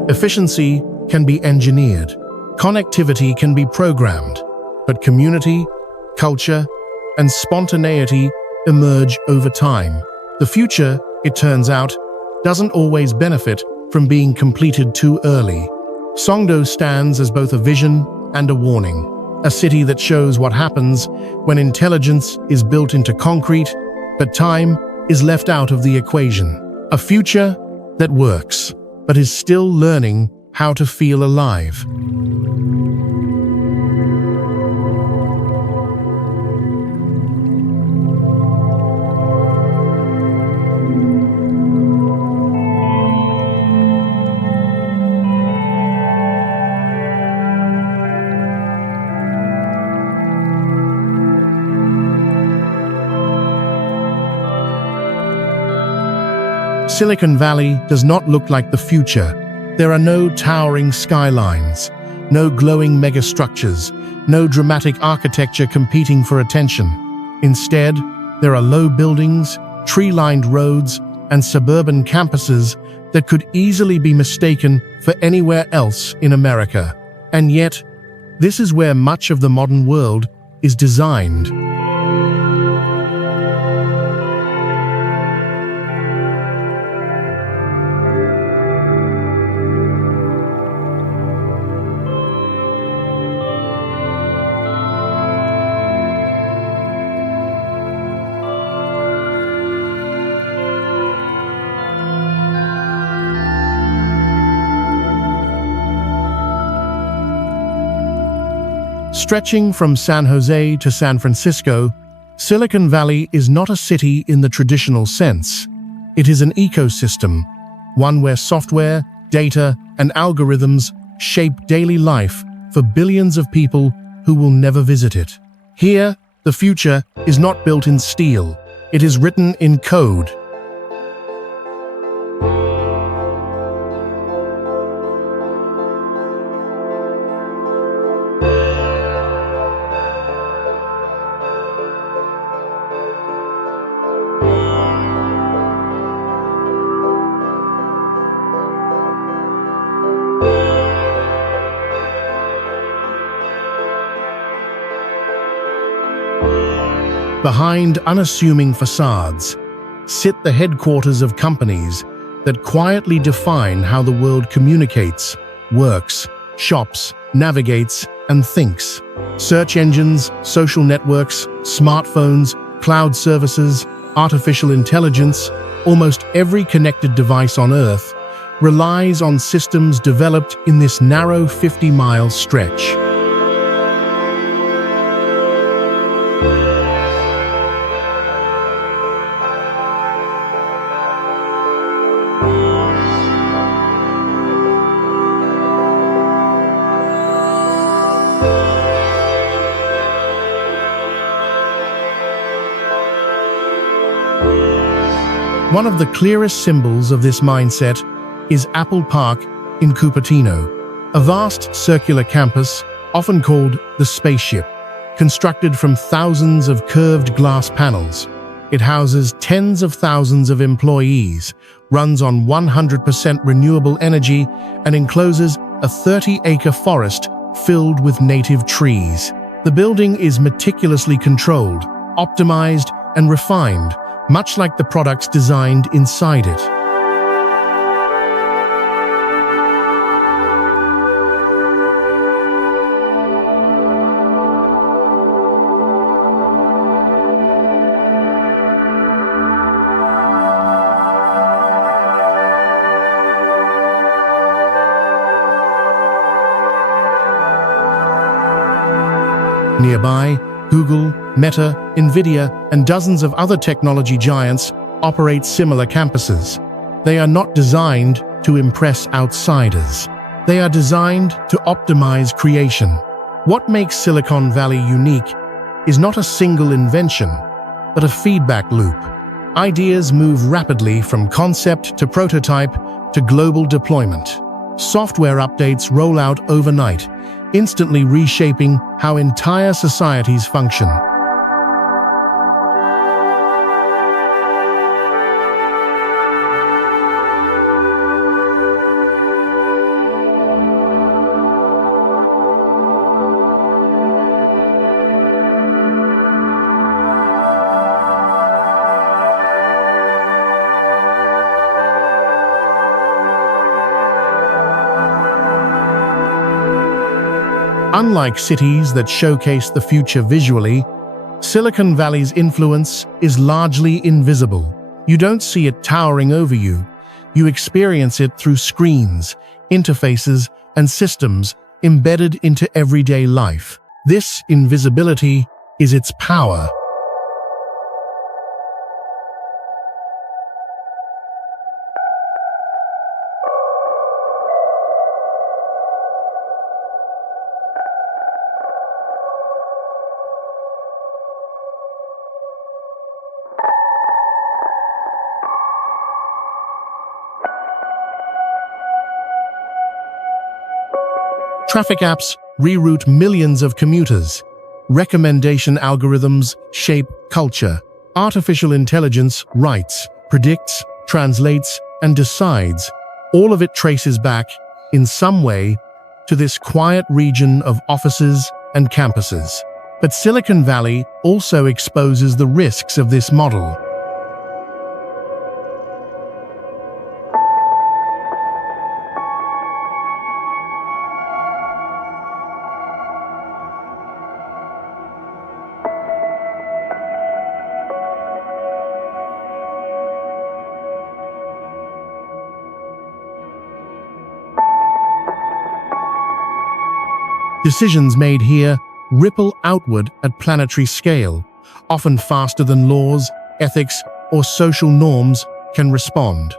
Efficiency can be engineered, connectivity can be programmed, but community, culture, and spontaneity emerge over time. The future, it turns out, doesn't always benefit from being completed too early. Songdo stands as both a vision and a warning, a city that shows what happens when intelligence is built into concrete, but time is left out of the equation. A future that works, but is still learning how to feel alive. Silicon Valley does not look like the future. There are no towering skylines, no glowing megastructures, no dramatic architecture competing for attention. Instead, there are low buildings, tree-lined roads, and suburban campuses that could easily be mistaken for anywhere else in America. And yet, this is where much of the modern world is designed. Stretching from San Jose to San Francisco, Silicon Valley is not a city in the traditional sense. It is an ecosystem, one where software, data, and algorithms shape daily life for billions of people who will never visit it. Here, the future is not built in steel. It is written in code. Behind unassuming facades sit the headquarters of companies that quietly define how the world communicates, works, shops, navigates, and thinks. Search engines, social networks, smartphones, cloud services, artificial intelligence, almost every connected device on Earth relies on systems developed in this narrow 50-mile stretch. One of the clearest symbols of this mindset is Apple Park in Cupertino, a vast circular campus, often called the spaceship, constructed from thousands of curved glass panels. It houses tens of thousands of employees, runs on 100% renewable energy, and encloses a 30-acre forest filled with native trees. The building is meticulously controlled, optimized, and refined, much like the products designed inside it. Nearby, Google, Meta, Nvidia, and dozens of other technology giants operate similar campuses. They are not designed to impress outsiders. They are designed to optimize creation. What makes Silicon Valley unique is not a single invention, but a feedback loop. Ideas move rapidly from concept to prototype to global deployment. Software updates roll out overnight, instantly reshaping how entire societies function. Unlike cities that showcase the future visually, Silicon Valley's influence is largely invisible. You don't see it towering over you. You experience it through screens, interfaces, and systems embedded into everyday life. This invisibility is its power. Traffic apps reroute millions of commuters. Recommendation algorithms shape culture. Artificial intelligence writes, predicts, translates, and decides. All of it traces back, in some way, to this quiet region of offices and campuses. But Silicon Valley also exposes the risks of this model. Decisions made here ripple outward at planetary scale. Often faster than laws, ethics, or social norms can respond.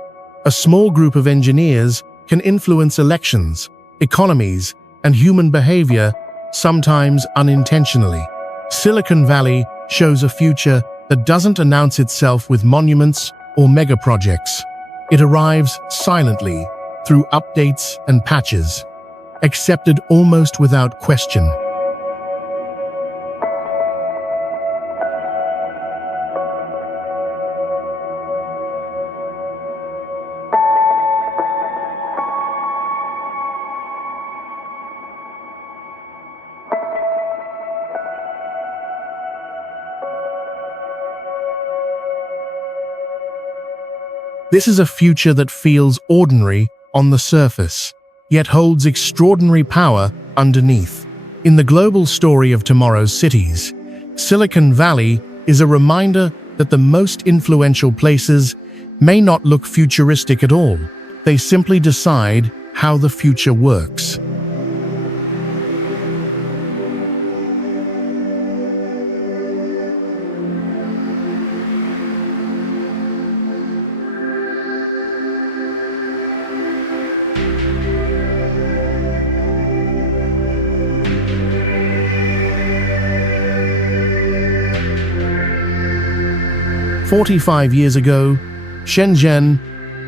A small group of engineers can influence elections, economies, and human behavior, sometimes unintentionally. Silicon Valley shows a future that doesn't announce itself with monuments or megaprojects. It arrives silently, through updates and patches, accepted almost without question. This is a future that feels ordinary on the surface, yet holds extraordinary power underneath. In the global story of tomorrow's cities, Silicon Valley is a reminder that the most influential places may not look futuristic at all. They simply decide how the future works. "45 years ago, Shenzhen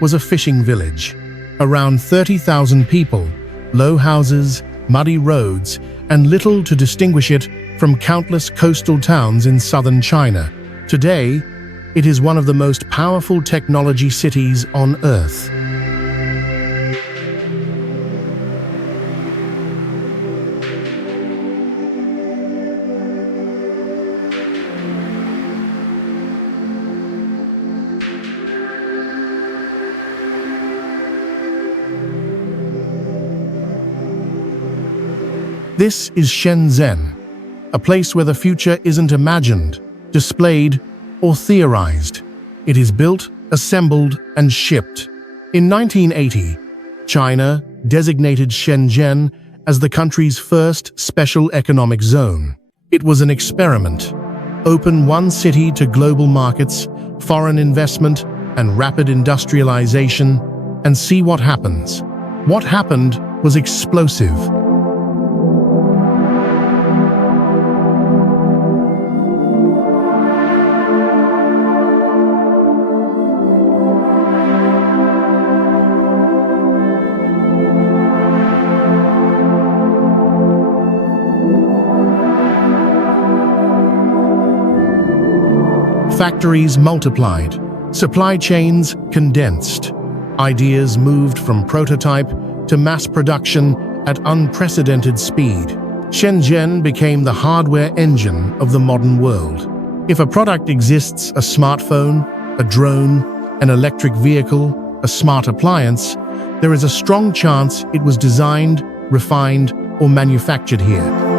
was a fishing village. Around 30,000 people, low houses, muddy roads, and little to distinguish it from countless coastal towns in southern China. Today, it is one of the most powerful technology cities on Earth. This is Shenzhen, a place where the future isn't imagined, displayed, or theorized. It is built, assembled, and shipped. In 1980, China designated Shenzhen as the country's first special economic zone. It was an experiment. Open one city to global markets, foreign investment, and rapid industrialization, and see what happens. What happened was explosive. Factories multiplied, supply chains condensed, ideas moved from prototype to mass production at unprecedented speed. Shenzhen became the hardware engine of the modern world. If a product exists, a smartphone, a drone, an electric vehicle, a smart appliance, there is a strong chance it was designed, refined, or manufactured here.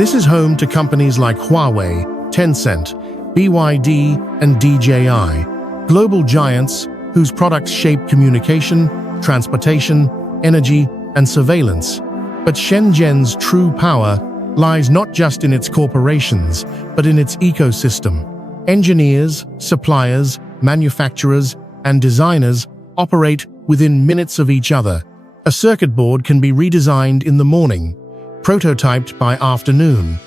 This is home to companies like Huawei, Tencent, BYD, and DJI, global giants whose products shape communication, transportation, energy, and surveillance. But Shenzhen's true power lies not just in its corporations, but in its ecosystem. Engineers, suppliers, manufacturers, and designers operate within minutes of each other. A circuit board can be redesigned in the morning, prototyped by afternoon,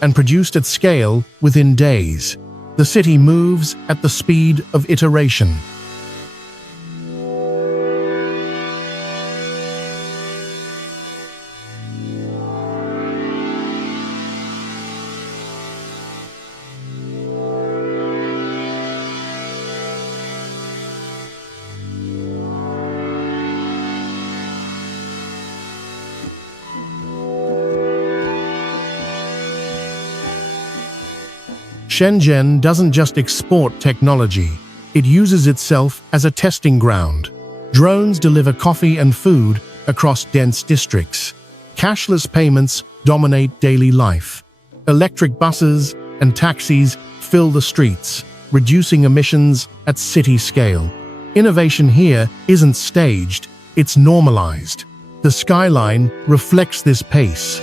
and produced at scale within days. The city moves at the speed of iteration. Shenzhen doesn't just export technology, it uses itself as a testing ground. Drones deliver coffee and food across dense districts. Cashless payments dominate daily life. Electric buses and taxis fill the streets, reducing emissions at city scale. Innovation here isn't staged, it's normalized. The skyline reflects this pace.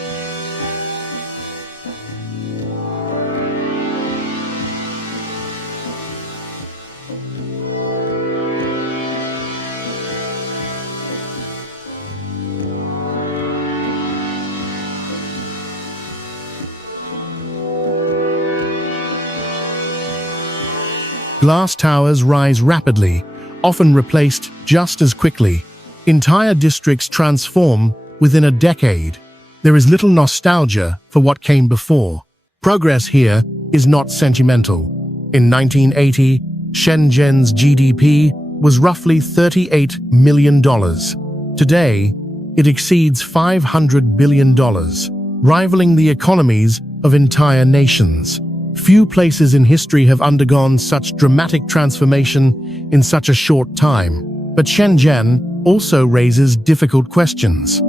Glass towers rise rapidly, often replaced just as quickly. Entire districts transform within a decade. There is little nostalgia for what came before. Progress here is not sentimental. In 1980, Shenzhen's GDP was roughly $38 million. Today, it exceeds $500 billion, rivaling the economies of entire nations. Few places in history have undergone such dramatic transformation in such a short time. But Shenzhen also raises difficult questions.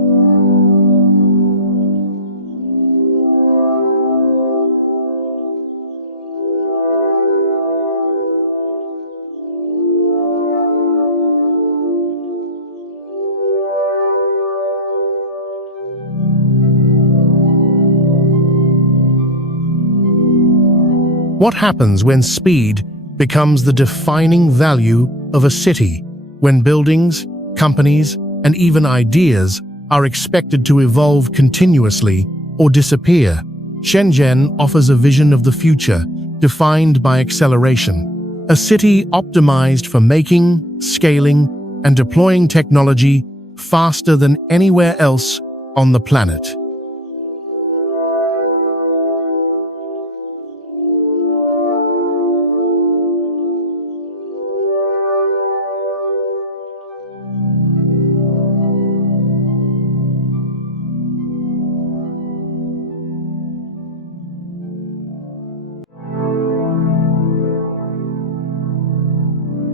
What happens when speed becomes the defining value of a city? When buildings, companies, and even ideas are expected to evolve continuously or disappear? Shenzhen offers a vision of the future defined by acceleration. A city optimized for making, scaling, and deploying technology faster than anywhere else on the planet.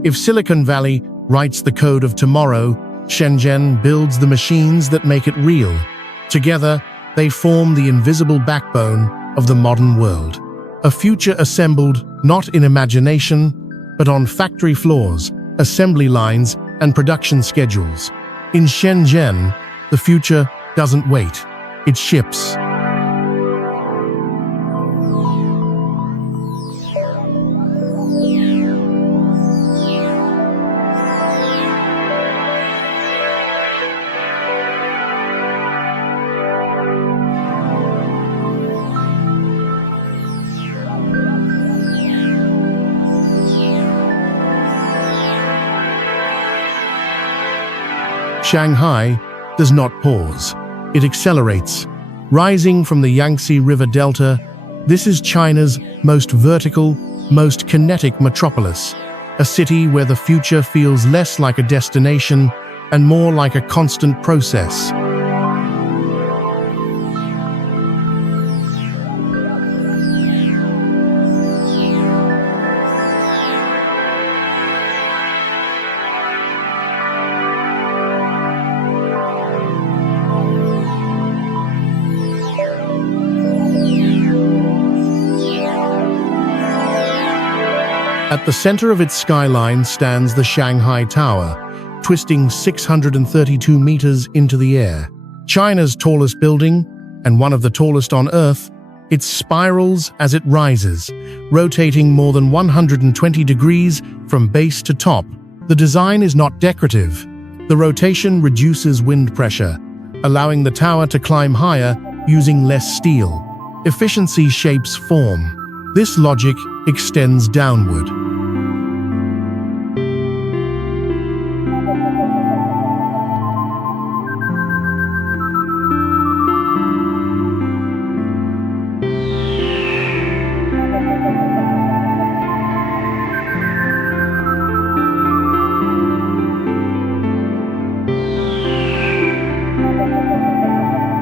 If Silicon Valley writes the code of tomorrow, Shenzhen builds the machines that make it real. Together, they form the invisible backbone of the modern world. A future assembled not in imagination, but on factory floors, assembly lines, and production schedules. In Shenzhen, the future doesn't wait, it ships. Shanghai does not pause. It accelerates. Rising from the Yangtze River Delta, this is China's most vertical, most kinetic metropolis, a city where the future feels less like a destination and more like a constant process. At the center of its skyline stands the Shanghai Tower, twisting 632 meters into the air. China's tallest building, and one of the tallest on Earth, it spirals as it rises, rotating more than 120 degrees from base to top. The design is not decorative. The rotation reduces wind pressure, allowing the tower to climb higher using less steel. Efficiency shapes form. This logic extends downward.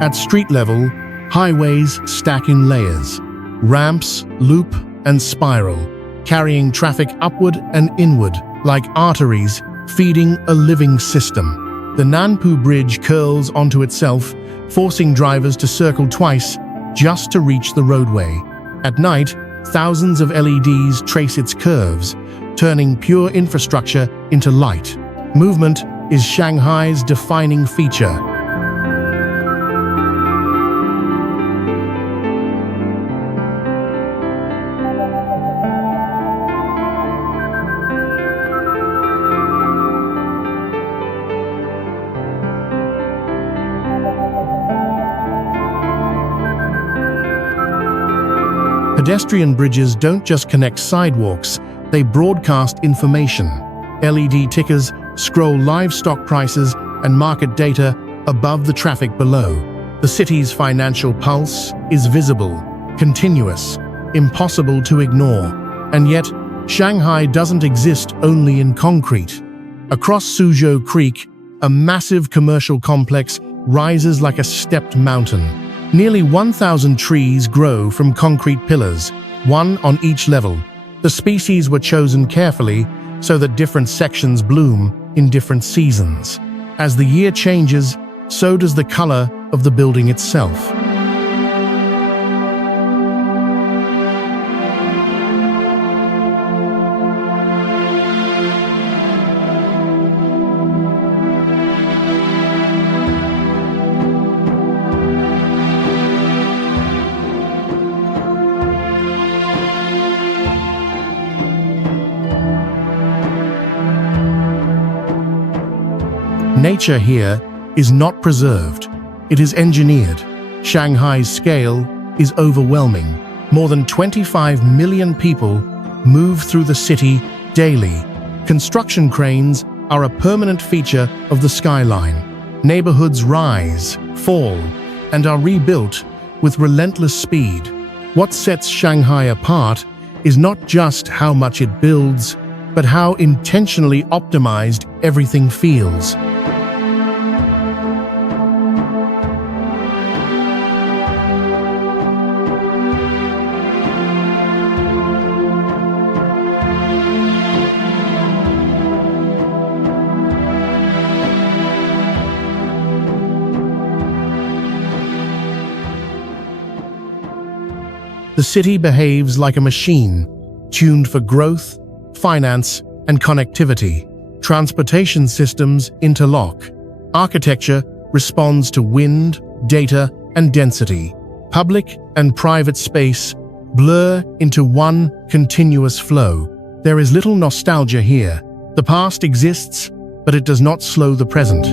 At street level, highways stack in layers, ramps, loop, and spiral, carrying traffic upward and inward like arteries feeding a living system. The Nanpu Bridge curls onto itself, forcing drivers to circle twice just to reach the roadway. At night, thousands of LEDs trace its curves, turning pure infrastructure into light. Movement is Shanghai's defining feature. Pedestrian bridges don't just connect sidewalks, they broadcast information. LED tickers scroll livestock prices and market data above the traffic below. The city's financial pulse is visible, continuous, impossible to ignore. And yet, Shanghai doesn't exist only in concrete. Across Suzhou Creek, a massive commercial complex rises like a stepped mountain. Nearly 1,000 trees grow from concrete pillars, one on each level. The species were chosen carefully so that different sections bloom in different seasons. As the year changes, so does the color of the building itself. Nature here is not preserved, it is engineered. Shanghai's scale is overwhelming. More than 25 million people move through the city daily. Construction cranes are a permanent feature of the skyline. Neighborhoods rise, fall, and are rebuilt with relentless speed. What sets Shanghai apart is not just how much it builds, but how intentionally optimized everything feels. The city behaves like a machine, tuned for growth, finance, and connectivity. Transportation systems interlock. Architecture responds to wind, data, and density. Public and private space blur into one continuous flow. There is little nostalgia here. The past exists, but it does not slow the present.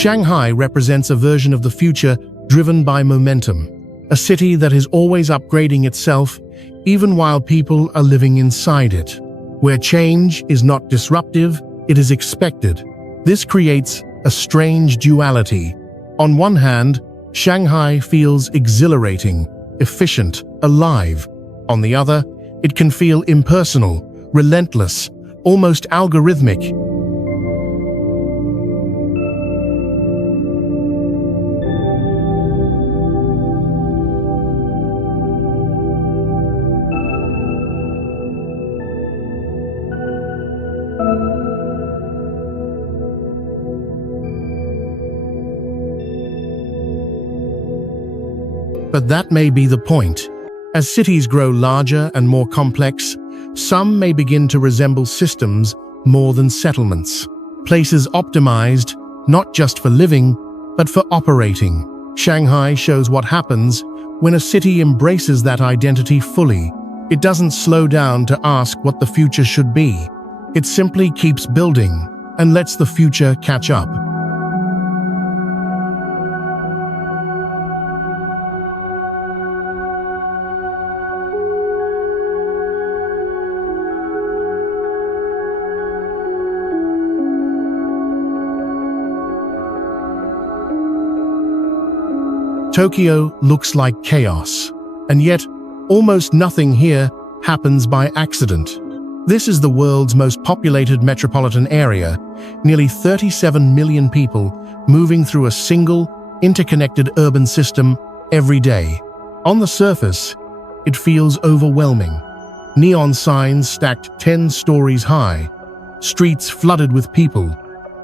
Shanghai represents a version of the future driven by momentum, a city that is always upgrading itself, even while people are living inside it. Where change is not disruptive, it is expected. This creates a strange duality. On one hand, Shanghai feels exhilarating, efficient, alive. On the other, it can feel impersonal, relentless, almost algorithmic. But that may be the point. As cities grow larger and more complex, some may begin to resemble systems more than settlements. Places optimized, not just for living, but for operating. Shanghai shows what happens when a city embraces that identity fully. It doesn't slow down to ask what the future should be. It simply keeps building and lets the future catch up. Tokyo looks like chaos, and yet almost nothing here happens by accident. This is the world's most populated metropolitan area, nearly 37 million people moving through a single, interconnected urban system every day. On the surface, it feels overwhelming. Neon signs stacked 10 stories high, streets flooded with people,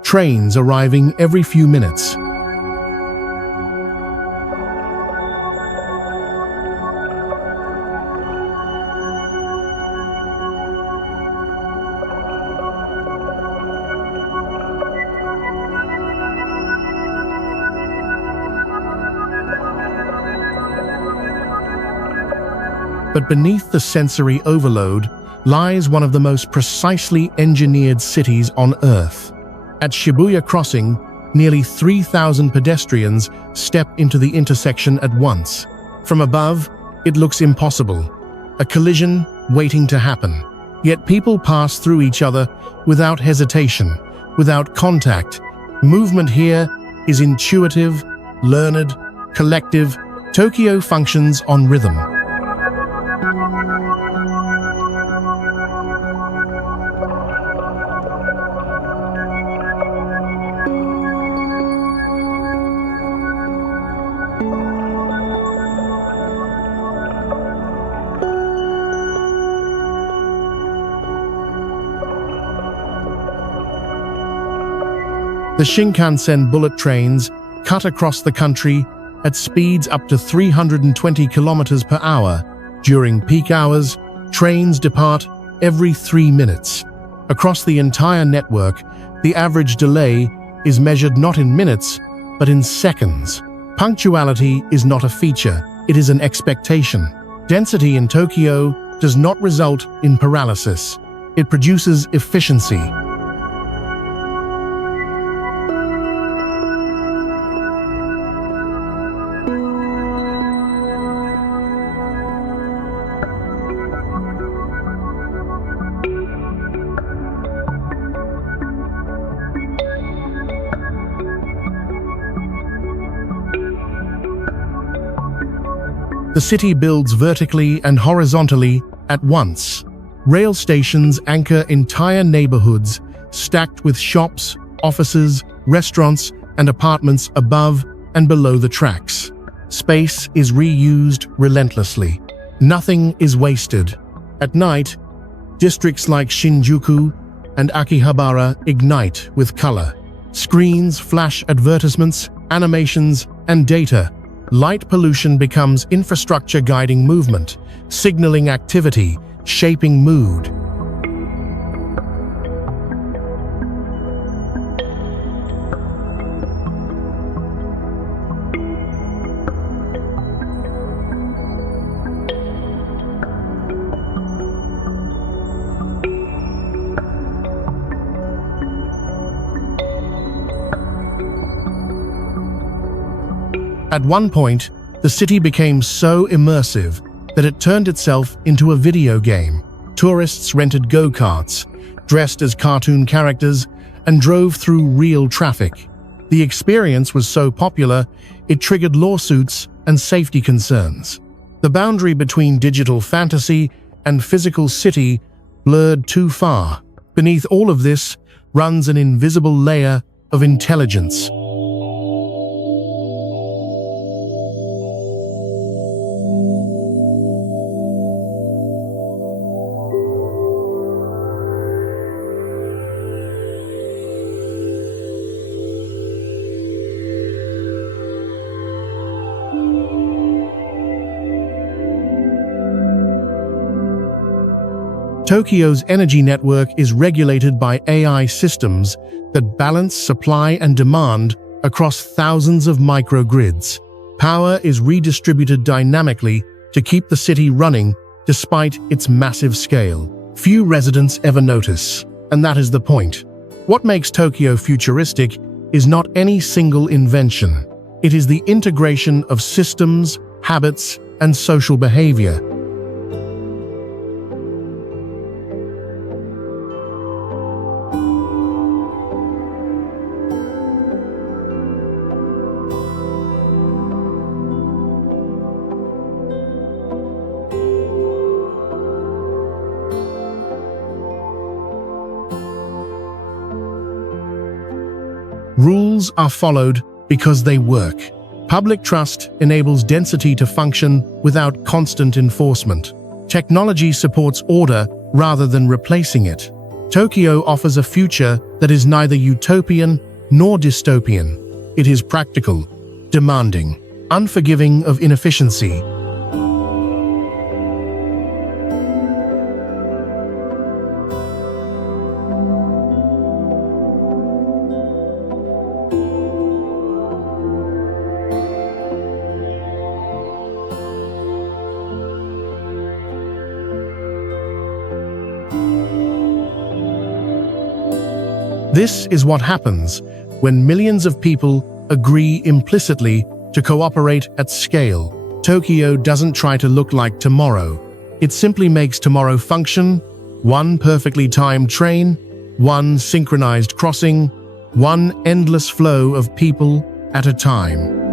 trains arriving every few minutes. But beneath the sensory overload lies one of the most precisely engineered cities on Earth. At Shibuya Crossing, nearly 3,000 pedestrians step into the intersection at once. From above, it looks impossible, a collision waiting to happen. Yet people pass through each other without hesitation, without contact. Movement here is intuitive, learned, collective. Tokyo functions on rhythm. The Shinkansen bullet trains cut across the country at speeds up to 320 kilometers per hour. During peak hours, trains depart every 3 minutes. Across the entire network, the average delay is measured not in minutes, but in seconds. Punctuality is not a feature, it is an expectation. Density in Tokyo does not result in paralysis. It produces efficiency. The city builds vertically and horizontally at once. Rail stations anchor entire neighborhoods, stacked with shops, offices, restaurants, and apartments above and below the tracks. Space is reused relentlessly. Nothing is wasted. At night, districts like Shinjuku and Akihabara ignite with color. Screens flash advertisements, animations, and data. Light pollution becomes infrastructure guiding movement, signaling activity, shaping mood. At one point, the city became so immersive that it turned itself into a video game. Tourists rented go-karts, dressed as cartoon characters, and drove through real traffic. The experience was so popular, it triggered lawsuits and safety concerns. The boundary between digital fantasy and physical city blurred too far. Beneath all of this runs an invisible layer of intelligence. Tokyo's energy network is regulated by AI systems that balance supply and demand across thousands of microgrids. Power is redistributed dynamically to keep the city running despite its massive scale. Few residents ever notice, and that is the point. What makes Tokyo futuristic is not any single invention. It is the integration of systems, habits, and social behavior. Rules are followed because they work. Public trust enables density to function without constant enforcement. Technology supports order rather than replacing it. Tokyo offers a future that is neither utopian nor dystopian. It is practical, demanding, unforgiving of inefficiency. This is what happens when millions of people agree implicitly to cooperate at scale. Tokyo doesn't try to look like tomorrow. It simply makes tomorrow function: one perfectly timed train, one synchronized crossing, one endless flow of people at a time.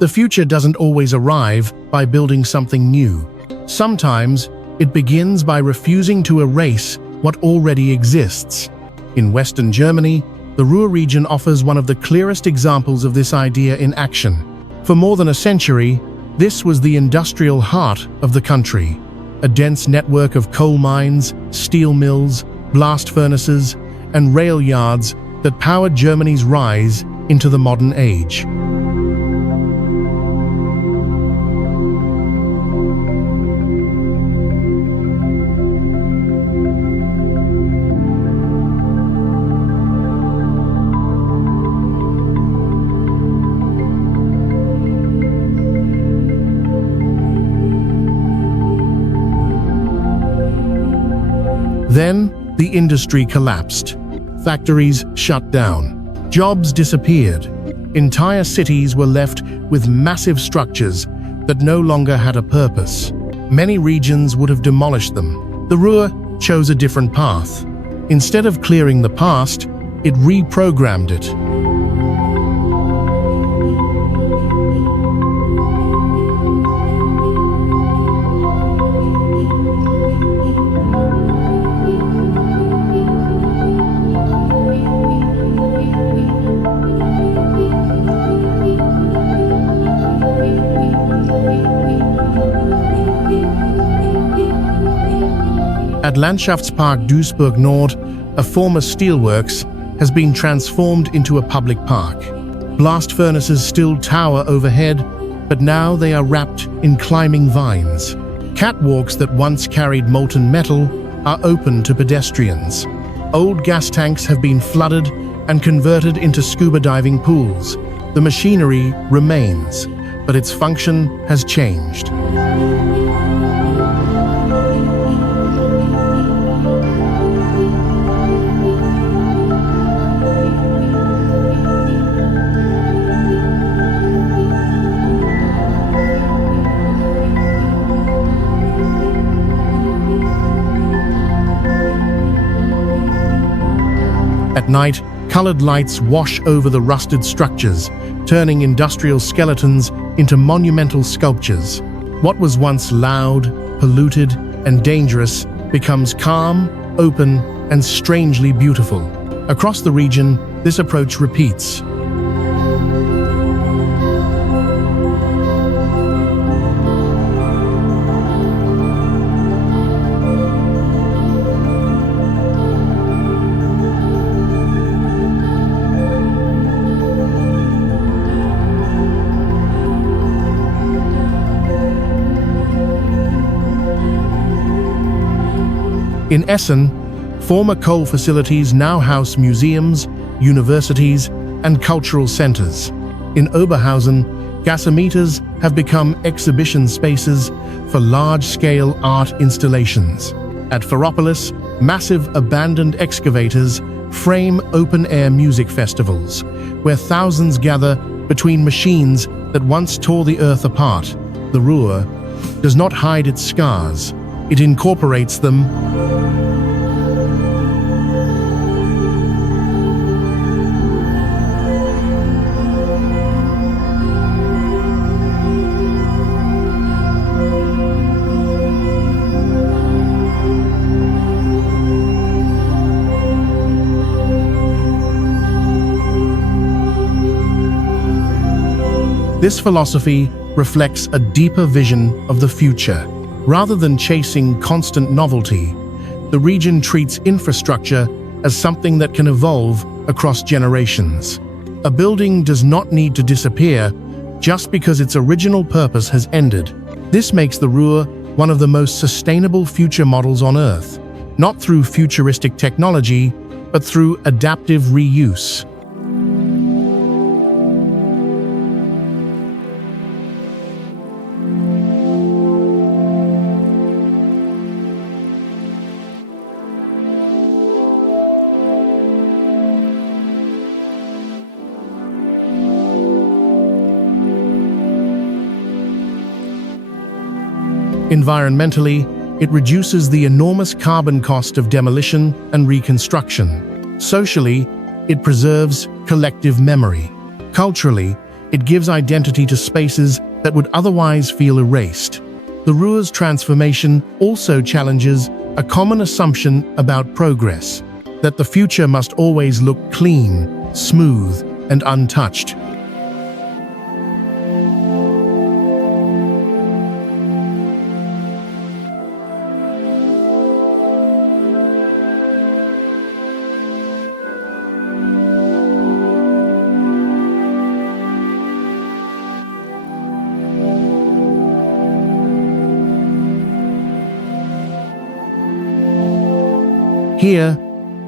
The future doesn't always arrive by building something new. Sometimes, it begins by refusing to erase what already exists. In Western Germany, the Ruhr region offers one of the clearest examples of this idea in action. For more than a century, this was the industrial heart of the country. A dense network of coal mines, steel mills, blast furnaces, and rail yards that powered Germany's rise into the modern age. Then, the industry collapsed. Factories shut down. Jobs disappeared. Entire cities were left with massive structures that no longer had a purpose. Many regions would have demolished them. The Ruhr chose a different path. Instead of clearing the past, it reprogrammed it. At Landschaftspark Duisburg Nord, a former steelworks has been transformed into a public park. Blast furnaces still tower overhead, but now they are wrapped in climbing vines. Catwalks that once carried molten metal are open to pedestrians. Old gas tanks have been flooded and converted into scuba diving pools. The machinery remains, but its function has changed. At night, colored lights wash over the rusted structures, turning industrial skeletons into monumental sculptures. What was once loud, polluted, and dangerous becomes calm, open, and strangely beautiful. Across the region, this approach repeats. In Essen, former coal facilities now house museums, universities, and cultural centers. In Oberhausen, gasometers have become exhibition spaces for large-scale art installations. At Ferropolis, massive abandoned excavators frame open-air music festivals, where thousands gather between machines that once tore the earth apart. The Ruhr does not hide its scars, it incorporates them. This philosophy reflects a deeper vision of the future. Rather than chasing constant novelty, the region treats infrastructure as something that can evolve across generations. A building does not need to disappear just because its original purpose has ended. This makes the Ruhr one of the most sustainable future models on Earth, not through futuristic technology, but through adaptive reuse. Environmentally, it reduces the enormous carbon cost of demolition and reconstruction. Socially, it preserves collective memory. Culturally, it gives identity to spaces that would otherwise feel erased. The Ruhr's transformation also challenges a common assumption about progress, that the future must always look clean, smooth, and untouched. Here,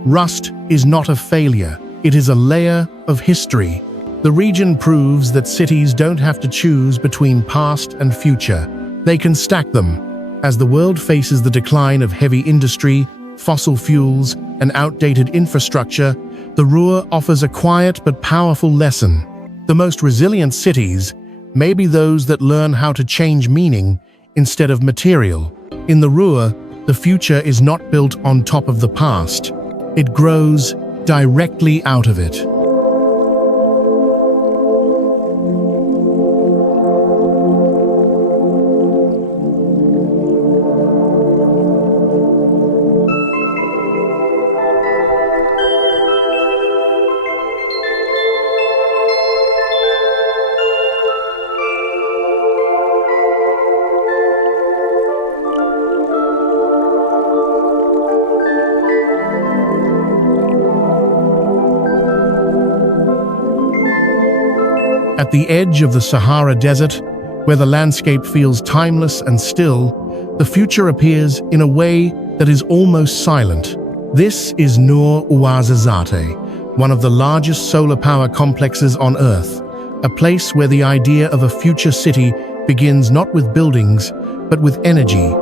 rust is not a failure, it is a layer of history. The region proves that cities don't have to choose between past and future. They can stack them. As the world faces the decline of heavy industry, fossil fuels, and outdated infrastructure, the Ruhr offers a quiet but powerful lesson. The most resilient cities maybe those that learn how to change meaning instead of material. In the Ruhr, the future is not built on top of the past. It grows directly out of it. At the edge of the Sahara Desert, where the landscape feels timeless and still, the future appears in a way that is almost silent. This is Nur Ouarzazate, one of the largest solar power complexes on Earth, a place where the idea of a future city begins not with buildings, but with energy.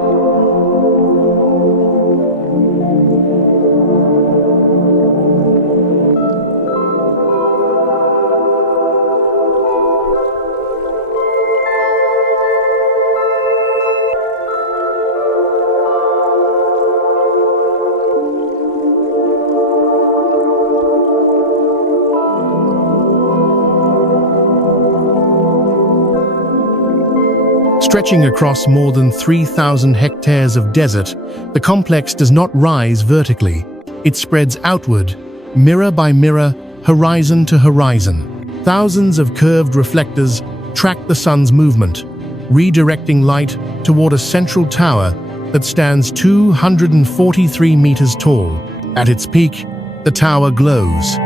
Stretching across more than 3,000 hectares of desert, the complex does not rise vertically. It spreads outward, mirror by mirror, horizon to horizon. Thousands of curved reflectors track the sun's movement, redirecting light toward a central tower that stands 243 meters tall. At its peak, the tower glows.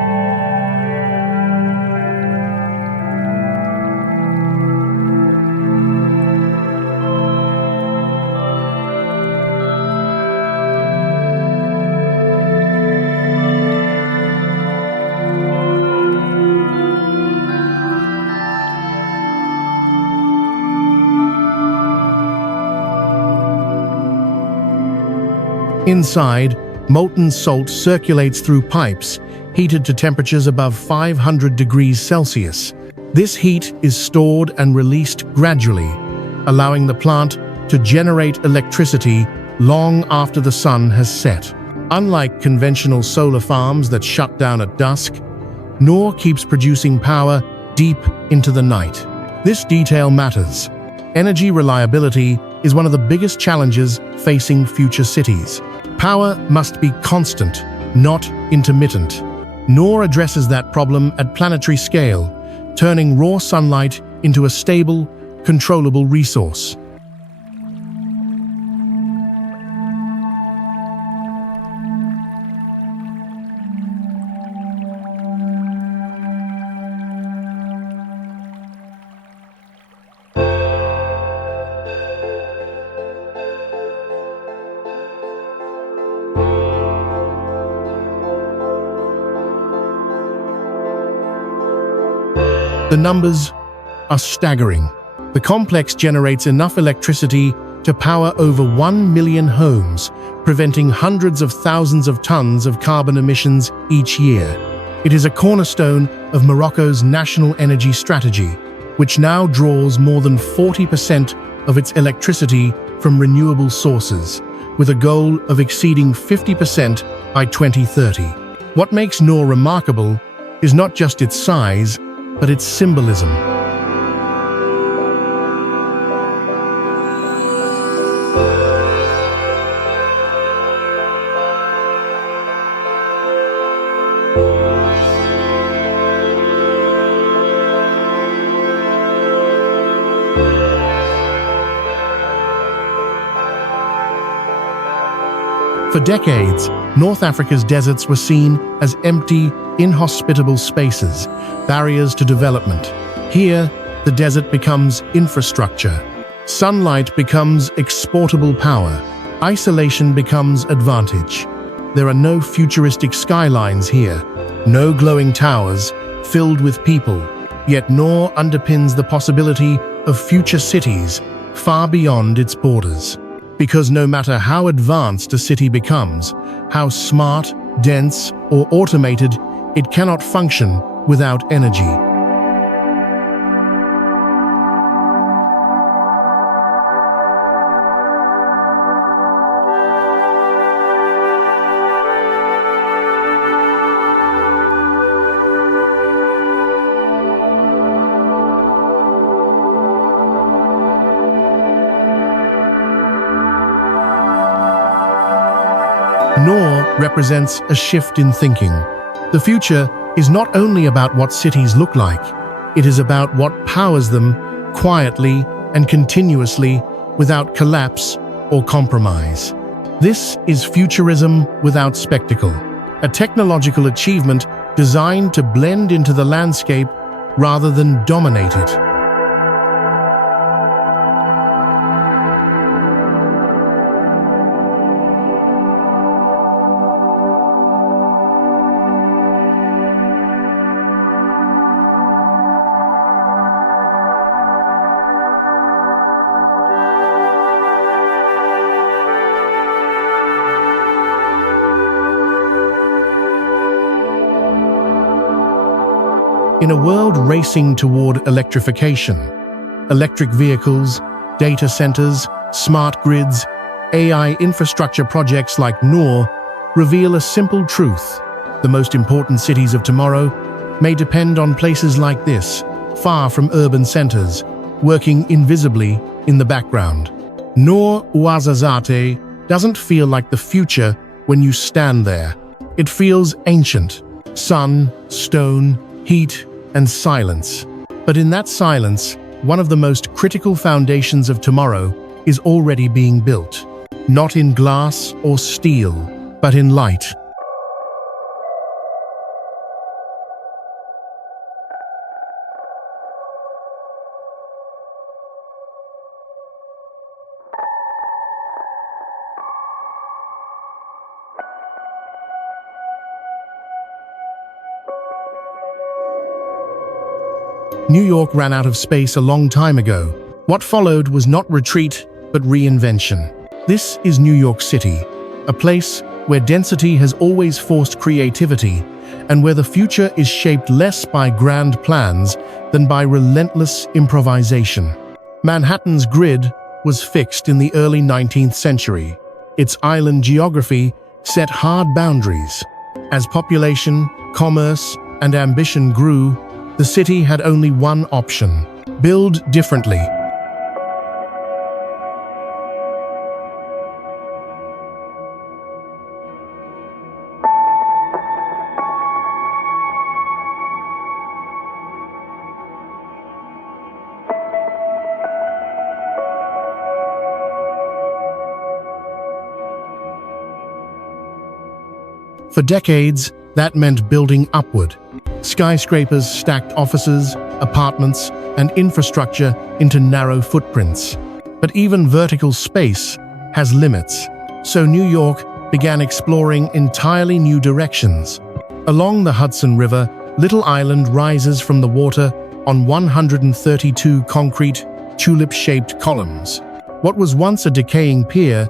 Inside, molten salt circulates through pipes, heated to temperatures above 500 degrees Celsius. This heat is stored and released gradually, allowing the plant to generate electricity long after the sun has set. Unlike conventional solar farms that shut down at dusk, Nur keeps producing power deep into the night. This detail matters. Energy reliability is one of the biggest challenges facing future cities. Power must be constant, not intermittent. Nur addresses that problem at planetary scale, turning raw sunlight into a stable, controllable resource. The numbers are staggering. The complex generates enough electricity to power over 1 million homes, preventing hundreds of thousands of tons of carbon emissions each year. It is a cornerstone of Morocco's national energy strategy, which now draws more than 40% of its electricity from renewable sources, with a goal of exceeding 50% by 2030. What makes Nur remarkable is not just its size, but its symbolism. For decades, North Africa's deserts were seen as empty, inhospitable spaces, barriers to development. Here, the desert becomes infrastructure. Sunlight becomes exportable power. Isolation becomes advantage. There are no futuristic skylines here, no glowing towers filled with people. Yet Nur underpins the possibility of future cities far beyond its borders. Because no matter how advanced a city becomes, how smart, dense, or automated, it cannot function without energy. Nor represents a shift in thinking. The future is not only about what cities look like, it is about what powers them quietly and continuously without collapse or compromise. This is futurism without spectacle, a technological achievement designed to blend into the landscape rather than dominate it. In a world racing toward electrification, electric vehicles, data centers, smart grids, AI infrastructure projects like Noor reveal a simple truth. The most important cities of tomorrow may depend on places like this, far from urban centers, working invisibly in the background. Noor Ouarzazate doesn't feel like the future when you stand there. It feels ancient. Sun, stone, heat, and silence. But in that silence, one of the most critical foundations of tomorrow is already being built. Not in glass or steel, but in light. New York ran out of space a long time ago. What followed was not retreat, but reinvention. This is New York City, a place where density has always forced creativity and where the future is shaped less by grand plans than by relentless improvisation. Manhattan's grid was fixed in the early 19th century. Its island geography set hard boundaries. As population, commerce, and ambition grew, the city had only one option: build differently. For decades, that meant building upward. Skyscrapers stacked offices, apartments, and infrastructure into narrow footprints. But even vertical space has limits. So New York began exploring entirely new directions. Along the Hudson River, Little Island rises from the water on 132 concrete, tulip-shaped columns. What was once a decaying pier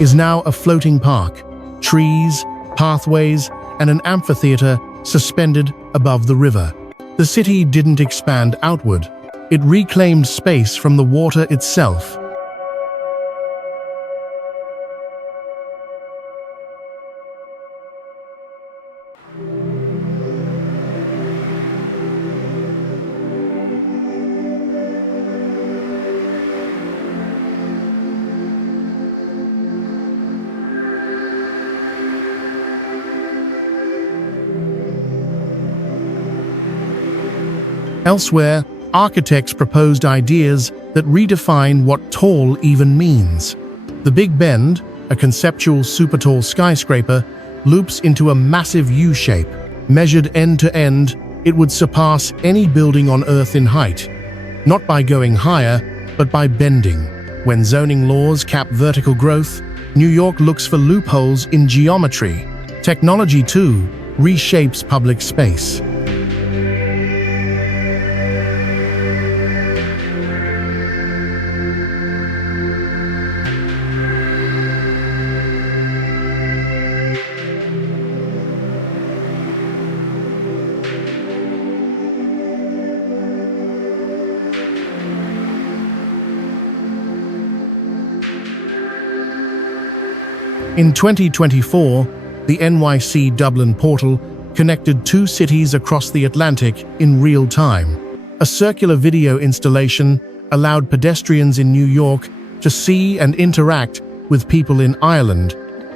is now a floating park. Trees, pathways, and an amphitheater suspended above the river. The city didn't expand outward. It reclaimed space from the water itself. Elsewhere, architects proposed ideas that redefine what tall even means. The Big Bend, a conceptual super-tall skyscraper, loops into a massive U-shape. Measured end to end, it would surpass any building on Earth in height. Not by going higher, but by bending. When zoning laws cap vertical growth, New York looks for loopholes in geometry. Technology, too, reshapes public space. In 2024, the NYC Dublin portal connected two cities across the Atlantic in real time. A circular video installation allowed pedestrians in New York to see and interact with people in Ireland,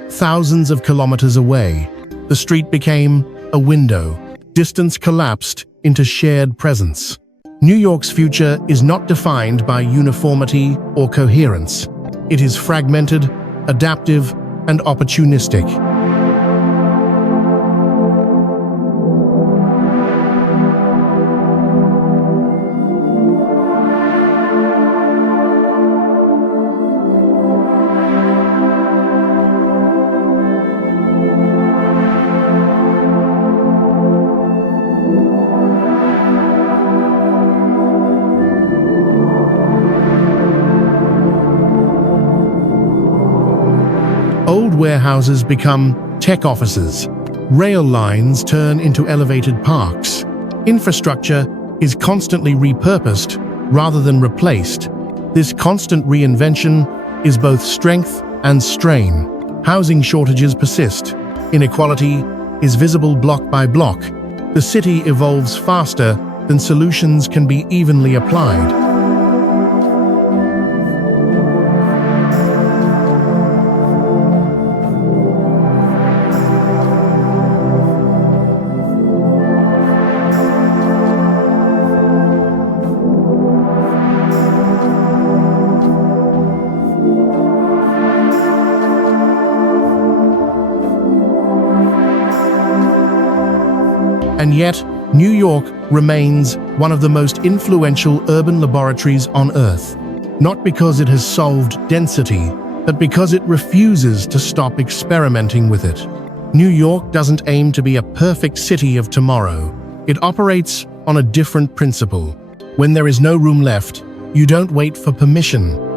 thousands of kilometers away. The street became a window. Distance collapsed into shared presence. New York's future is not defined by uniformity or coherence. It is fragmented, adaptive, and opportunistic. Old warehouses become tech offices. Rail lines turn into elevated parks. Infrastructure is constantly repurposed rather than replaced. This constant reinvention is both strength and strain. Housing shortages persist. Inequality is visible block by block. The city evolves faster than solutions can be evenly applied. And yet, New York remains one of the most influential urban laboratories on Earth. Not because it has solved density, but because it refuses to stop experimenting with it. New York doesn't aim to be a perfect city of tomorrow. It operates on a different principle. When there is no room left, you don't wait for permission.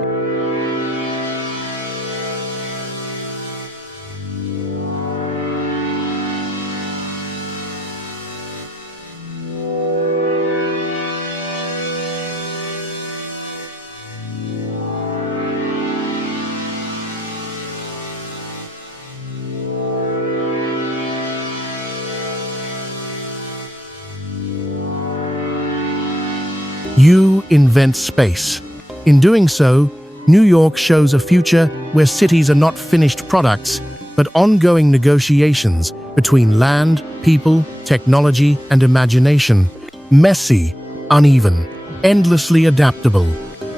You invent space. In doing so, New York shows a future where cities are not finished products, but ongoing negotiations between land, people, technology, and imagination. Messy, uneven, endlessly adaptable.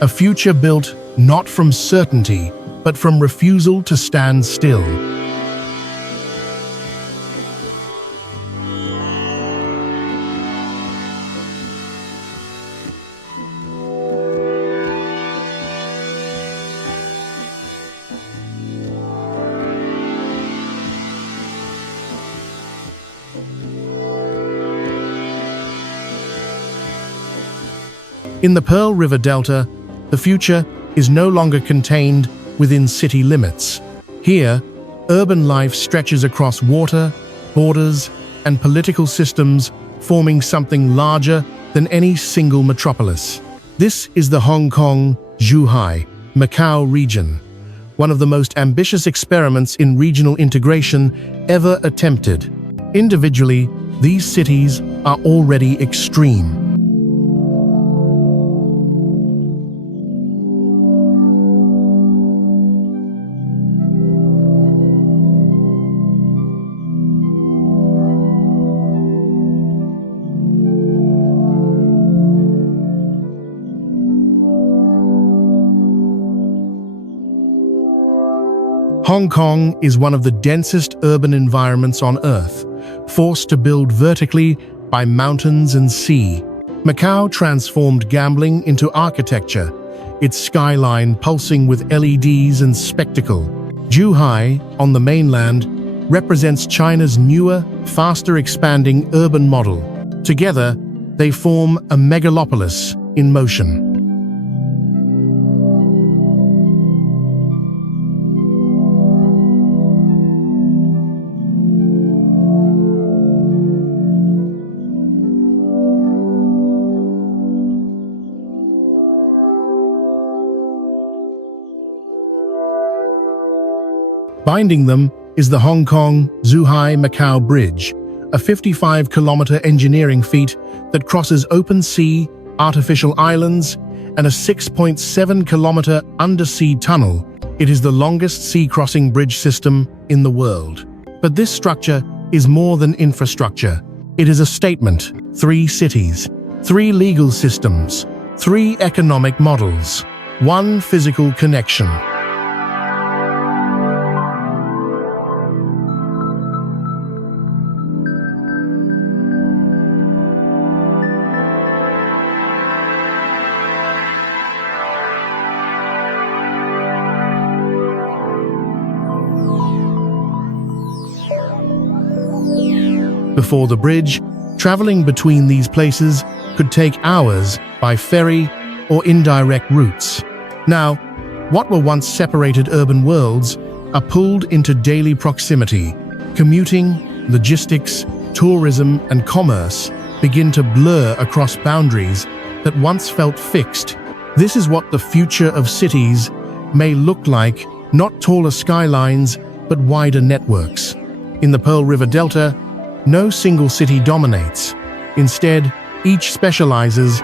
A future built not from certainty, but from refusal to stand still. In the Pearl River Delta, the future is no longer contained within city limits. Here, urban life stretches across water, borders, and political systems, forming something larger than any single metropolis. This is the Hong Kong, Zhuhai, Macau region, one of the most ambitious experiments in regional integration ever attempted. Individually, these cities are already extreme. Hong Kong is one of the densest urban environments on Earth, forced to build vertically by mountains and sea. Macau transformed gambling into architecture, its skyline pulsing with LEDs and spectacle. Zhuhai, on the mainland, represents China's newer, faster expanding urban model. Together, they form a megalopolis in motion. Binding them is the Hong Kong-Zhuhai-Macau Bridge, a 55-kilometer engineering feat that crosses open sea, artificial islands, and a 6.7-kilometer undersea tunnel, It is the longest sea-crossing bridge system in the world. But this structure is more than infrastructure. It is a statement. 3 cities, 3 legal systems, 3 economic models, 1 physical connection. Before the bridge, traveling between these places could take hours by ferry or indirect routes. Now, what were once separated urban worlds are pulled into daily proximity. Commuting, logistics, tourism, and commerce begin to blur across boundaries that once felt fixed. This is what the future of cities may look like, not taller skylines, but wider networks. In the Pearl River Delta, no single city dominates. Instead, each specializes.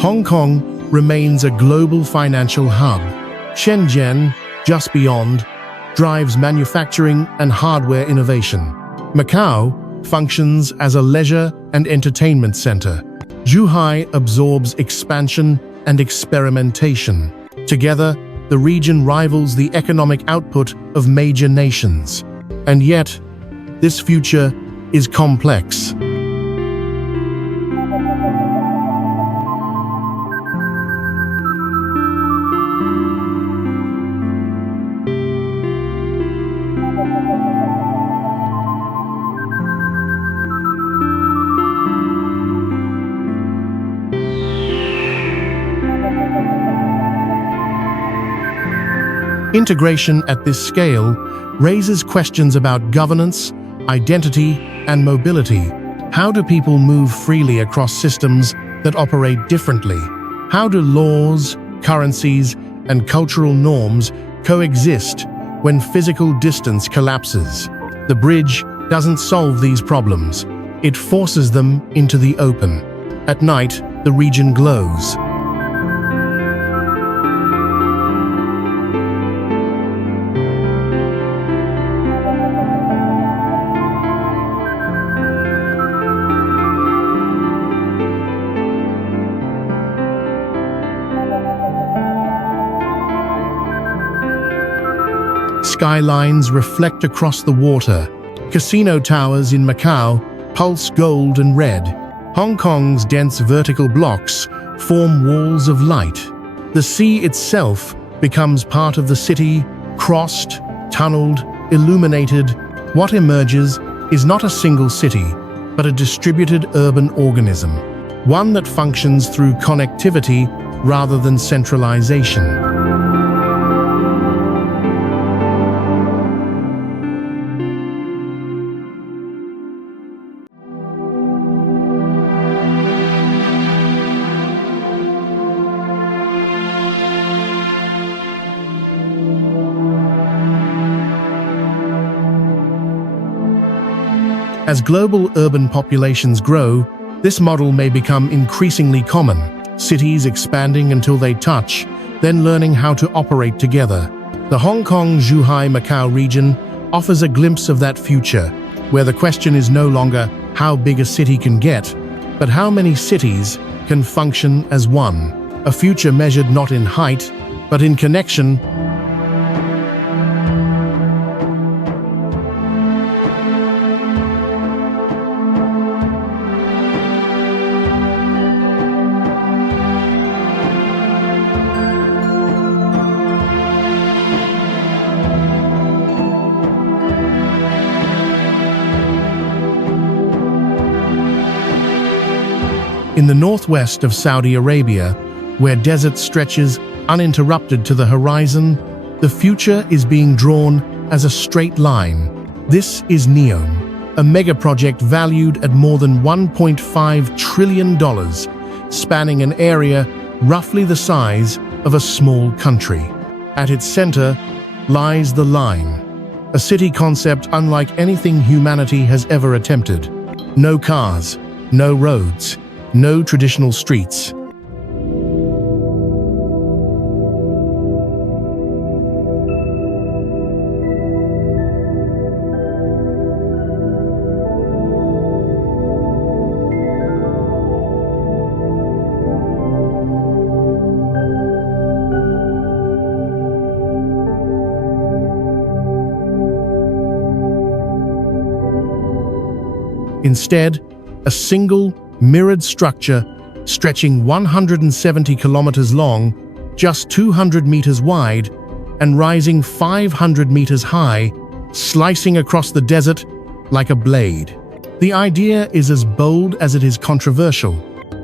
Hong Kong remains a global financial hub. Shenzhen, just beyond, drives manufacturing and hardware innovation. Macau functions as a leisure and entertainment center. Zhuhai absorbs expansion and experimentation. Together, the region rivals the economic output of major nations. And yet, this future is complex. Integration at this scale raises questions about governance, identity, and mobility. How do people move freely across systems that operate differently? How do laws, currencies, and cultural norms coexist when physical distance collapses? The bridge doesn't solve these problems. It forces them into the open. At night, the region glows. Skylines reflect across the water. Casino towers in Macau pulse gold and red. Hong Kong's dense vertical blocks form walls of light. The sea itself becomes part of the city, crossed, tunneled, illuminated. What emerges is not a single city, but a distributed urban organism, one that functions through connectivity rather than centralization. As global urban populations grow, this model may become increasingly common, cities expanding until they touch, then learning how to operate together. The Hong Kong-Zhuhai-Macau region offers a glimpse of that future, where the question is no longer how big a city can get, but how many cities can function as one. A future measured not in height, but in connection. In the northwest of Saudi Arabia, where desert stretches uninterrupted to the horizon, the future is being drawn as a straight line. This is NEOM, a megaproject valued at more than $1.5 trillion, spanning an area roughly the size of a small country. At its center lies the line, a city concept unlike anything humanity has ever attempted. No cars, no roads, no traditional streets. Instead, a single, mirrored structure stretching 170 kilometers long, just 200 meters wide, and rising 500 meters high, slicing across the desert like a blade. The idea is as bold as it is controversial.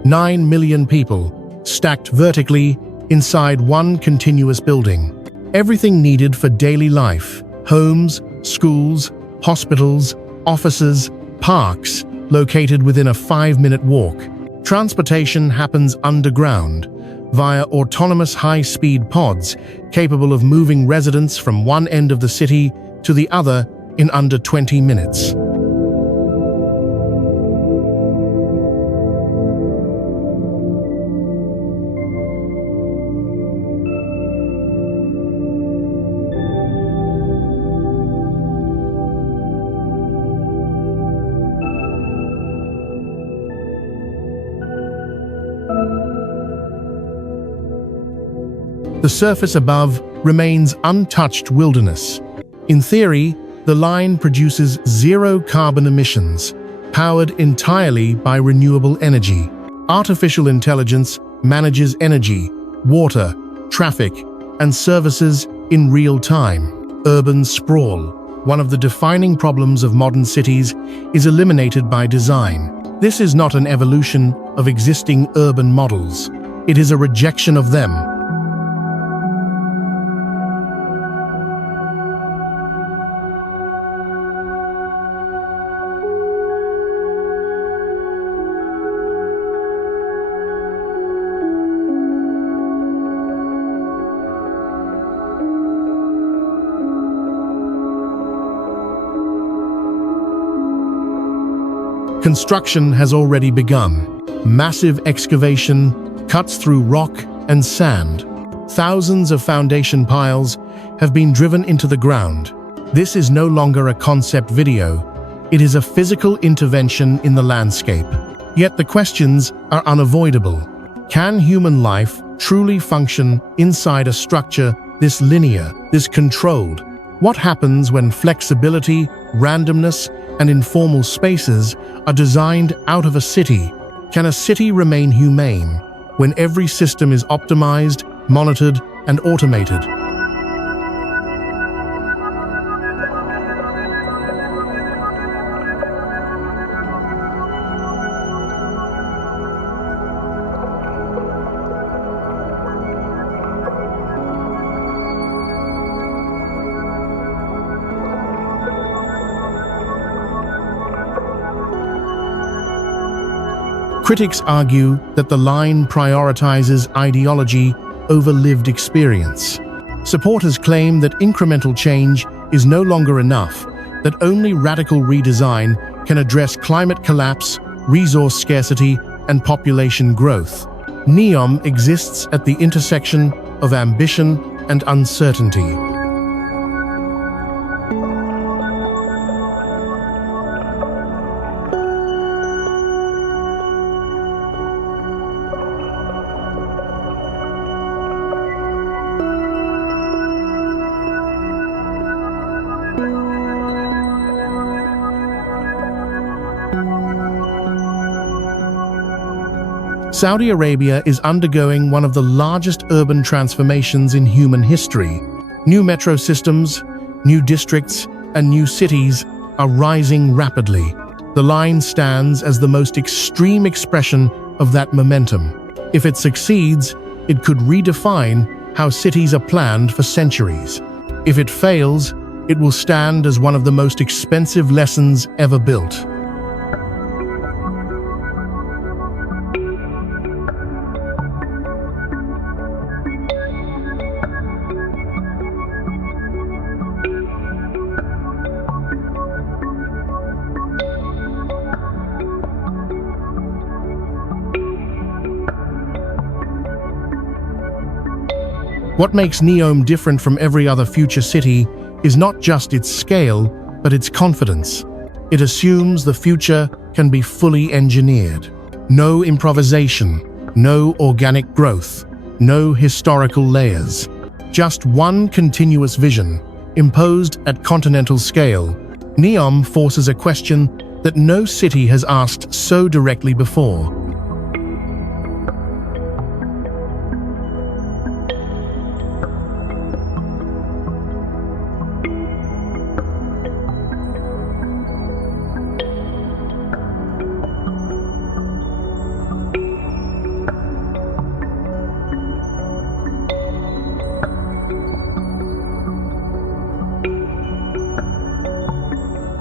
9 million people, stacked vertically inside one continuous building. Everything needed for daily life: homes, schools, hospitals, offices, parks, located within a 5-minute walk. Transportation happens underground, via autonomous high-speed pods capable of moving residents from one end of the city to the other in under 20 minutes. The surface above remains untouched wilderness. In theory, the line produces zero carbon emissions, powered entirely by renewable energy. Artificial intelligence manages energy, water, traffic, and services in real time. Urban sprawl, one of the defining problems of modern cities, is eliminated by design. This is not an evolution of existing urban models. It is a rejection of them. Construction has already begun. Massive excavation cuts through rock and sand. Thousands of foundation piles have been driven into the ground. This is no longer a concept video. It is a physical intervention in the landscape. Yet the questions are unavoidable. Can human life truly function inside a structure this linear, this controlled? What happens when flexibility, randomness, and informal spaces are designed out of a city? Can a city remain humane when every system is optimized, monitored, and automated? Critics argue that the line prioritizes ideology over lived experience. Supporters claim that incremental change is no longer enough, that only radical redesign can address climate collapse, resource scarcity, and population growth. NEOM exists at the intersection of ambition and uncertainty. Saudi Arabia is undergoing one of the largest urban transformations in human history. New metro systems, new districts, and new cities are rising rapidly. The line stands as the most extreme expression of that momentum. If it succeeds, it could redefine how cities are planned for centuries. If it fails, it will stand as one of the most expensive lessons ever built. What makes Neom different from every other future city is not just its scale, but its confidence. It assumes the future can be fully engineered. No improvisation, no organic growth, no historical layers. Just one continuous vision, imposed at continental scale. Neom forces a question that no city has asked so directly before.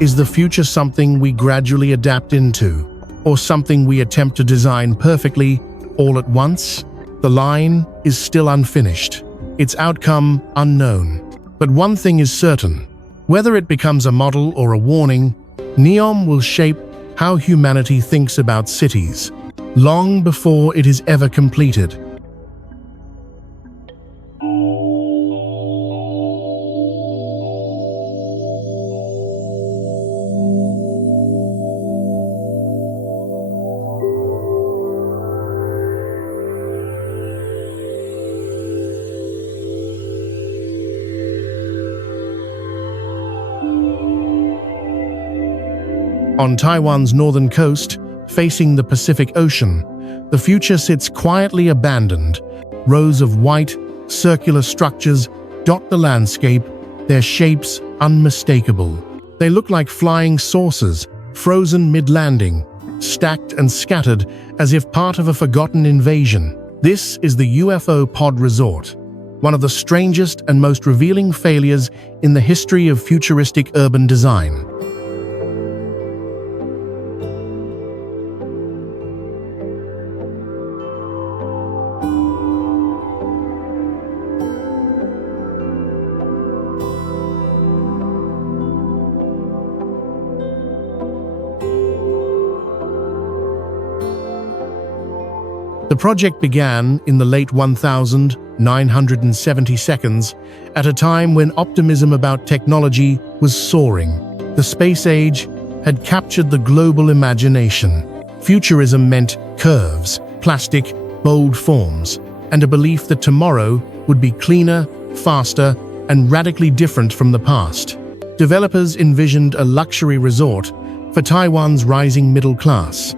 Is the future something we gradually adapt into, or something we attempt to design perfectly all at once? The line is still unfinished, its outcome unknown. But one thing is certain: whether it becomes a model or a warning, Neom will shape how humanity thinks about cities, long before it is ever completed. On Taiwan's northern coast, facing the Pacific Ocean, the future sits quietly abandoned. Rows of white, circular structures dot the landscape, their shapes unmistakable. They look like flying saucers, frozen mid-landing, stacked and scattered as if part of a forgotten invasion. This is the UFO Pod Resort, one of the strangest and most revealing failures in the history of futuristic urban design. The project began in the late 1970s, at a time when optimism about technology was soaring. The space age had captured the global imagination. Futurism meant curves, plastic, bold forms, and a belief that tomorrow would be cleaner, faster, and radically different from the past. Developers envisioned a luxury resort for Taiwan's rising middle class.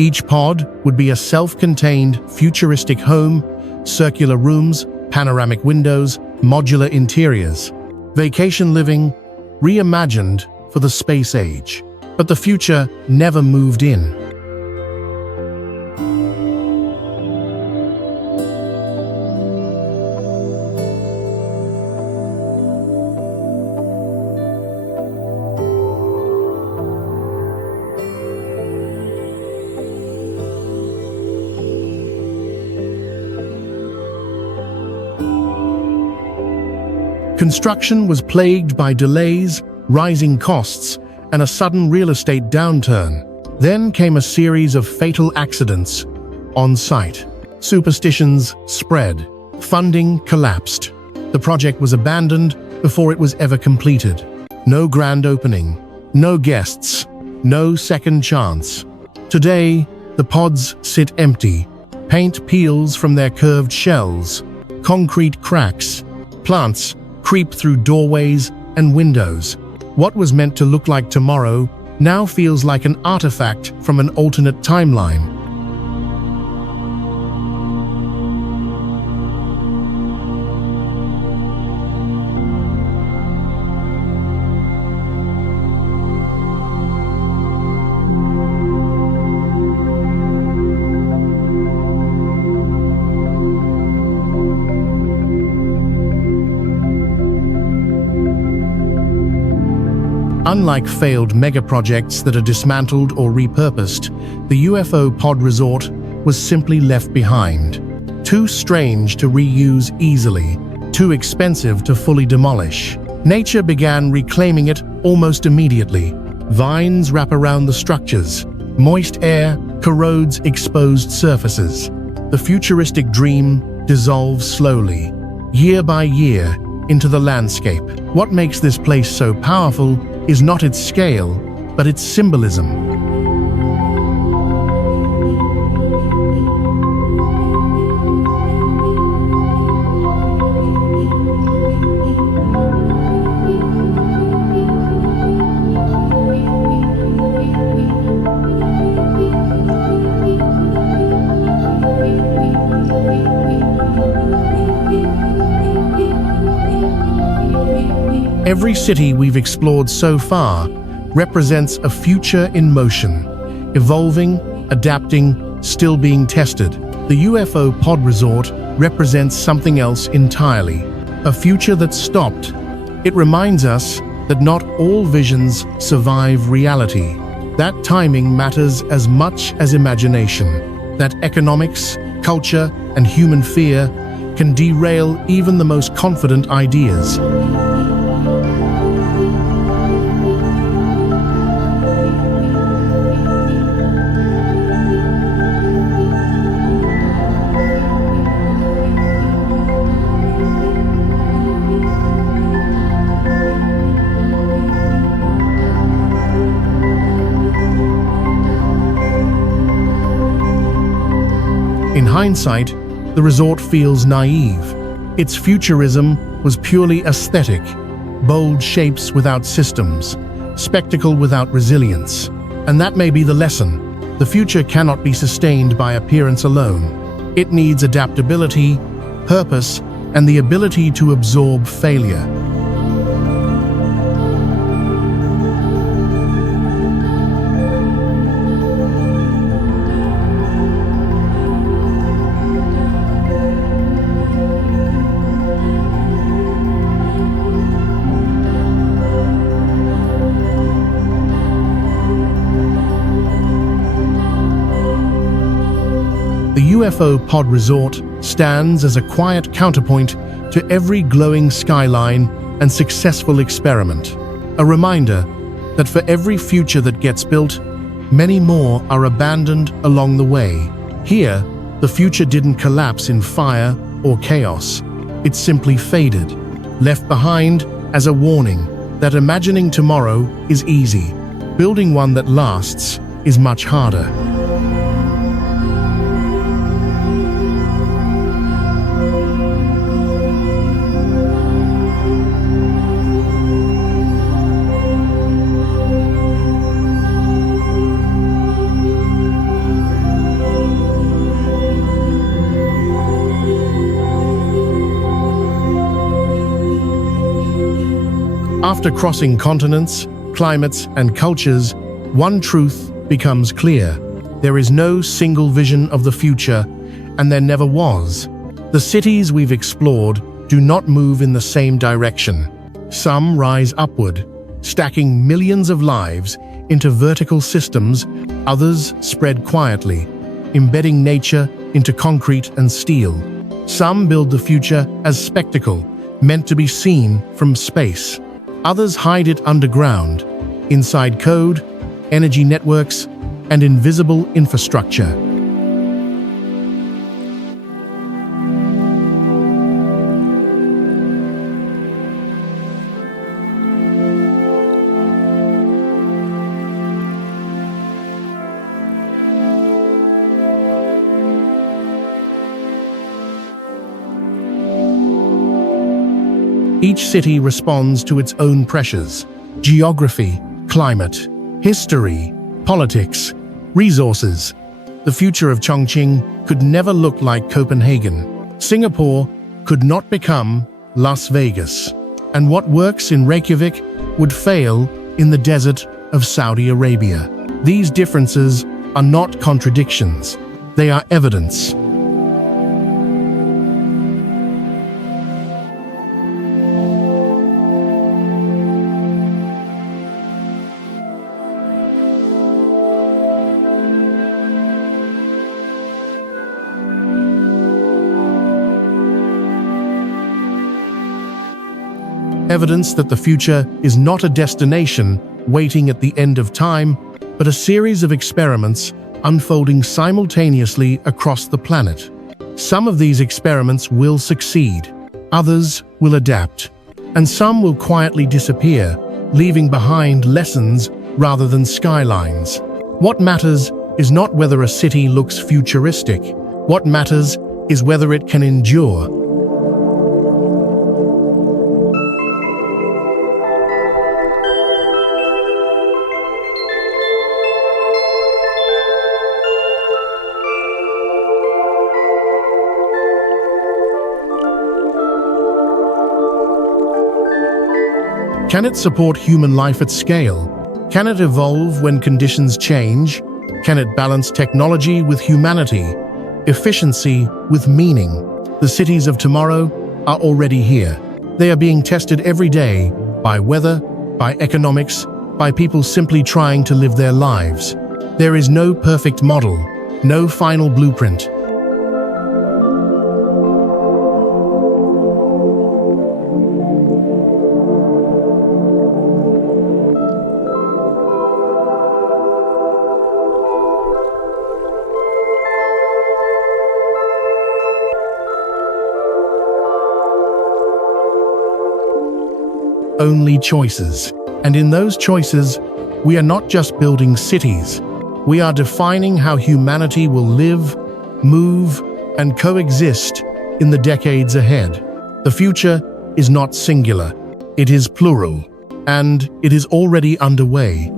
Each pod would be a self-contained, futuristic home, circular rooms, panoramic windows, modular interiors. Vacation living, reimagined for the space age. But the future never moved in. Construction was plagued by delays, rising costs, and a sudden real estate downturn. Then came a series of fatal accidents on site. Superstitions spread. Funding collapsed. The project was abandoned before it was ever completed. No grand opening, no guests, no second chance. Today, the pods sit empty. Paint peels from their curved shells. Concrete cracks. Plants creep through doorways and windows. What was meant to look like tomorrow now feels like an artifact from an alternate timeline. Unlike failed megaprojects that are dismantled or repurposed, the UFO Pod Resort was simply left behind. Too strange to reuse easily, too expensive to fully demolish. Nature began reclaiming it almost immediately. Vines wrap around the structures. Moist air corrodes exposed surfaces. The futuristic dream dissolves slowly. year by year, into the landscape. What makes this place so powerful is not its scale, but its symbolism. Every city we've explored so far represents a future in motion, evolving, adapting, still being tested. The UFO pod resort represents something else entirely, a future that's stopped. It reminds us that not all visions survive reality, that timing matters as much as imagination, that economics, culture, and human fear can derail even the most confident ideas. In hindsight, the resort feels naive. Its futurism was purely aesthetic, bold shapes without systems, spectacle without resilience. And that may be the lesson. The future cannot be sustained by appearance alone. It needs adaptability, purpose, and the ability to absorb failure. The UFO pod resort stands as a quiet counterpoint to every glowing skyline and successful experiment. A reminder that for every future that gets built, many more are abandoned along the way. Here, the future didn't collapse in fire or chaos. It simply faded, left behind as a warning that imagining tomorrow is easy. Building one that lasts is much harder. After crossing continents, climates, and cultures, one truth becomes clear. There is no single vision of the future, and there never was. The cities we've explored do not move in the same direction. Some rise upward, stacking millions of lives into vertical systems. Others spread quietly, embedding nature into concrete and steel. Some build the future as spectacle, meant to be seen from space. Others hide it underground, inside code, energy networks, and invisible infrastructure. Each city responds to its own pressures: geography, climate, history, politics, resources. The future of Chongqing could never look like Copenhagen. Singapore could not become Las Vegas. And what works in Reykjavik would fail in the desert of Saudi Arabia. These differences are not contradictions. They are evidence. Evidence that the future is not a destination waiting at the end of time, but a series of experiments unfolding simultaneously across the planet. Some of these experiments will succeed, Others will adapt, and some will quietly disappear, leaving behind lessons rather than skylines. What matters is not whether a city looks futuristic. What matters is whether it can endure. Can it support human life at scale? Can it evolve when conditions change? Can it balance technology with humanity, efficiency with meaning? The cities of tomorrow are already here. They are being tested every day by weather, by economics, by people simply trying to live their lives. There is no perfect model, no final blueprint. Only choices. And in those choices, we are not just building cities. We are defining how humanity will live, move, and coexist in the decades ahead. The future is not singular. It is plural, and it is already underway.